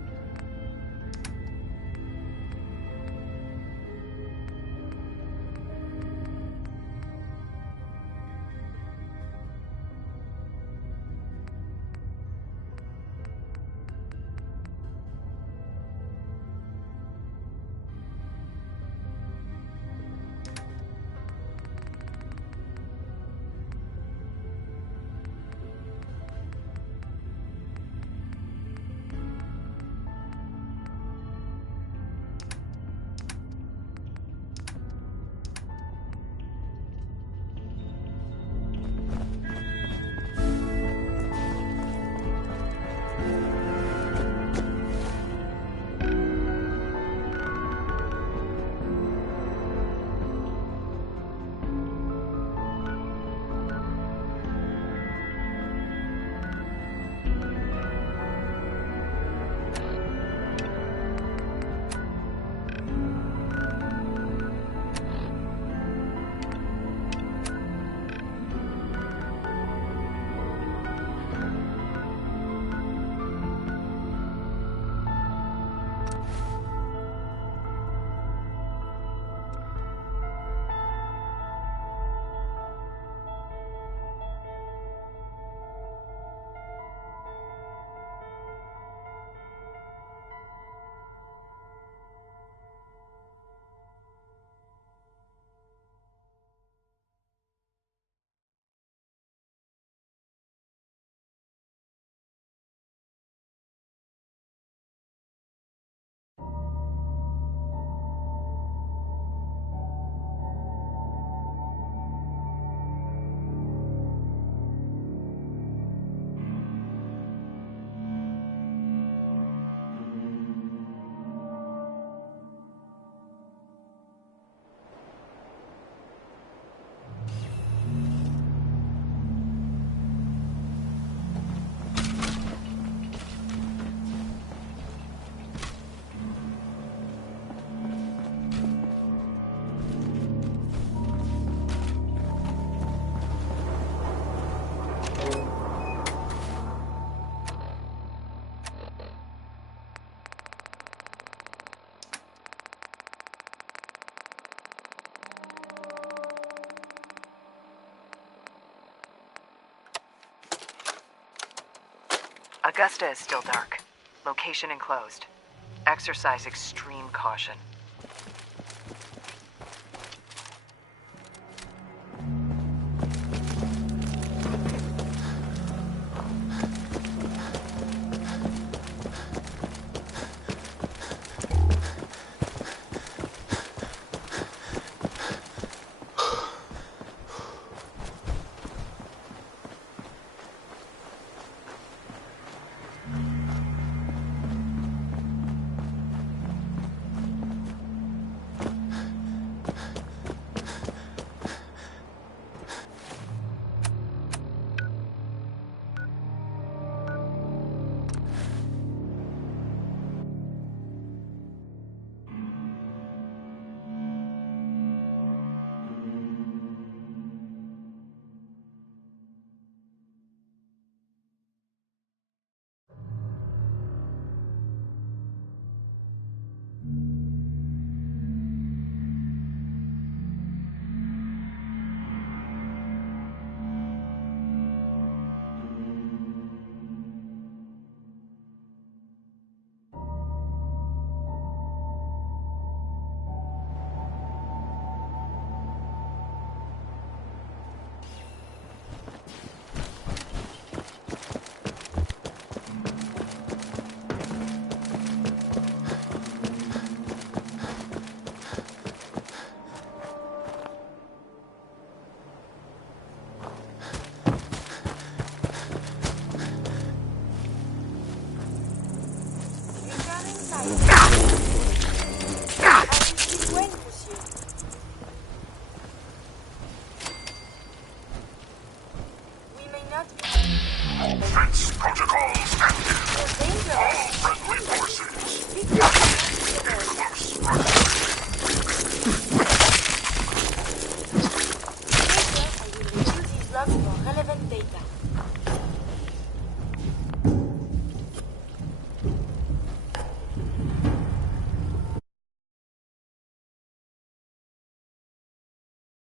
Augusta is still dark. Location enclosed. Exercise extreme caution.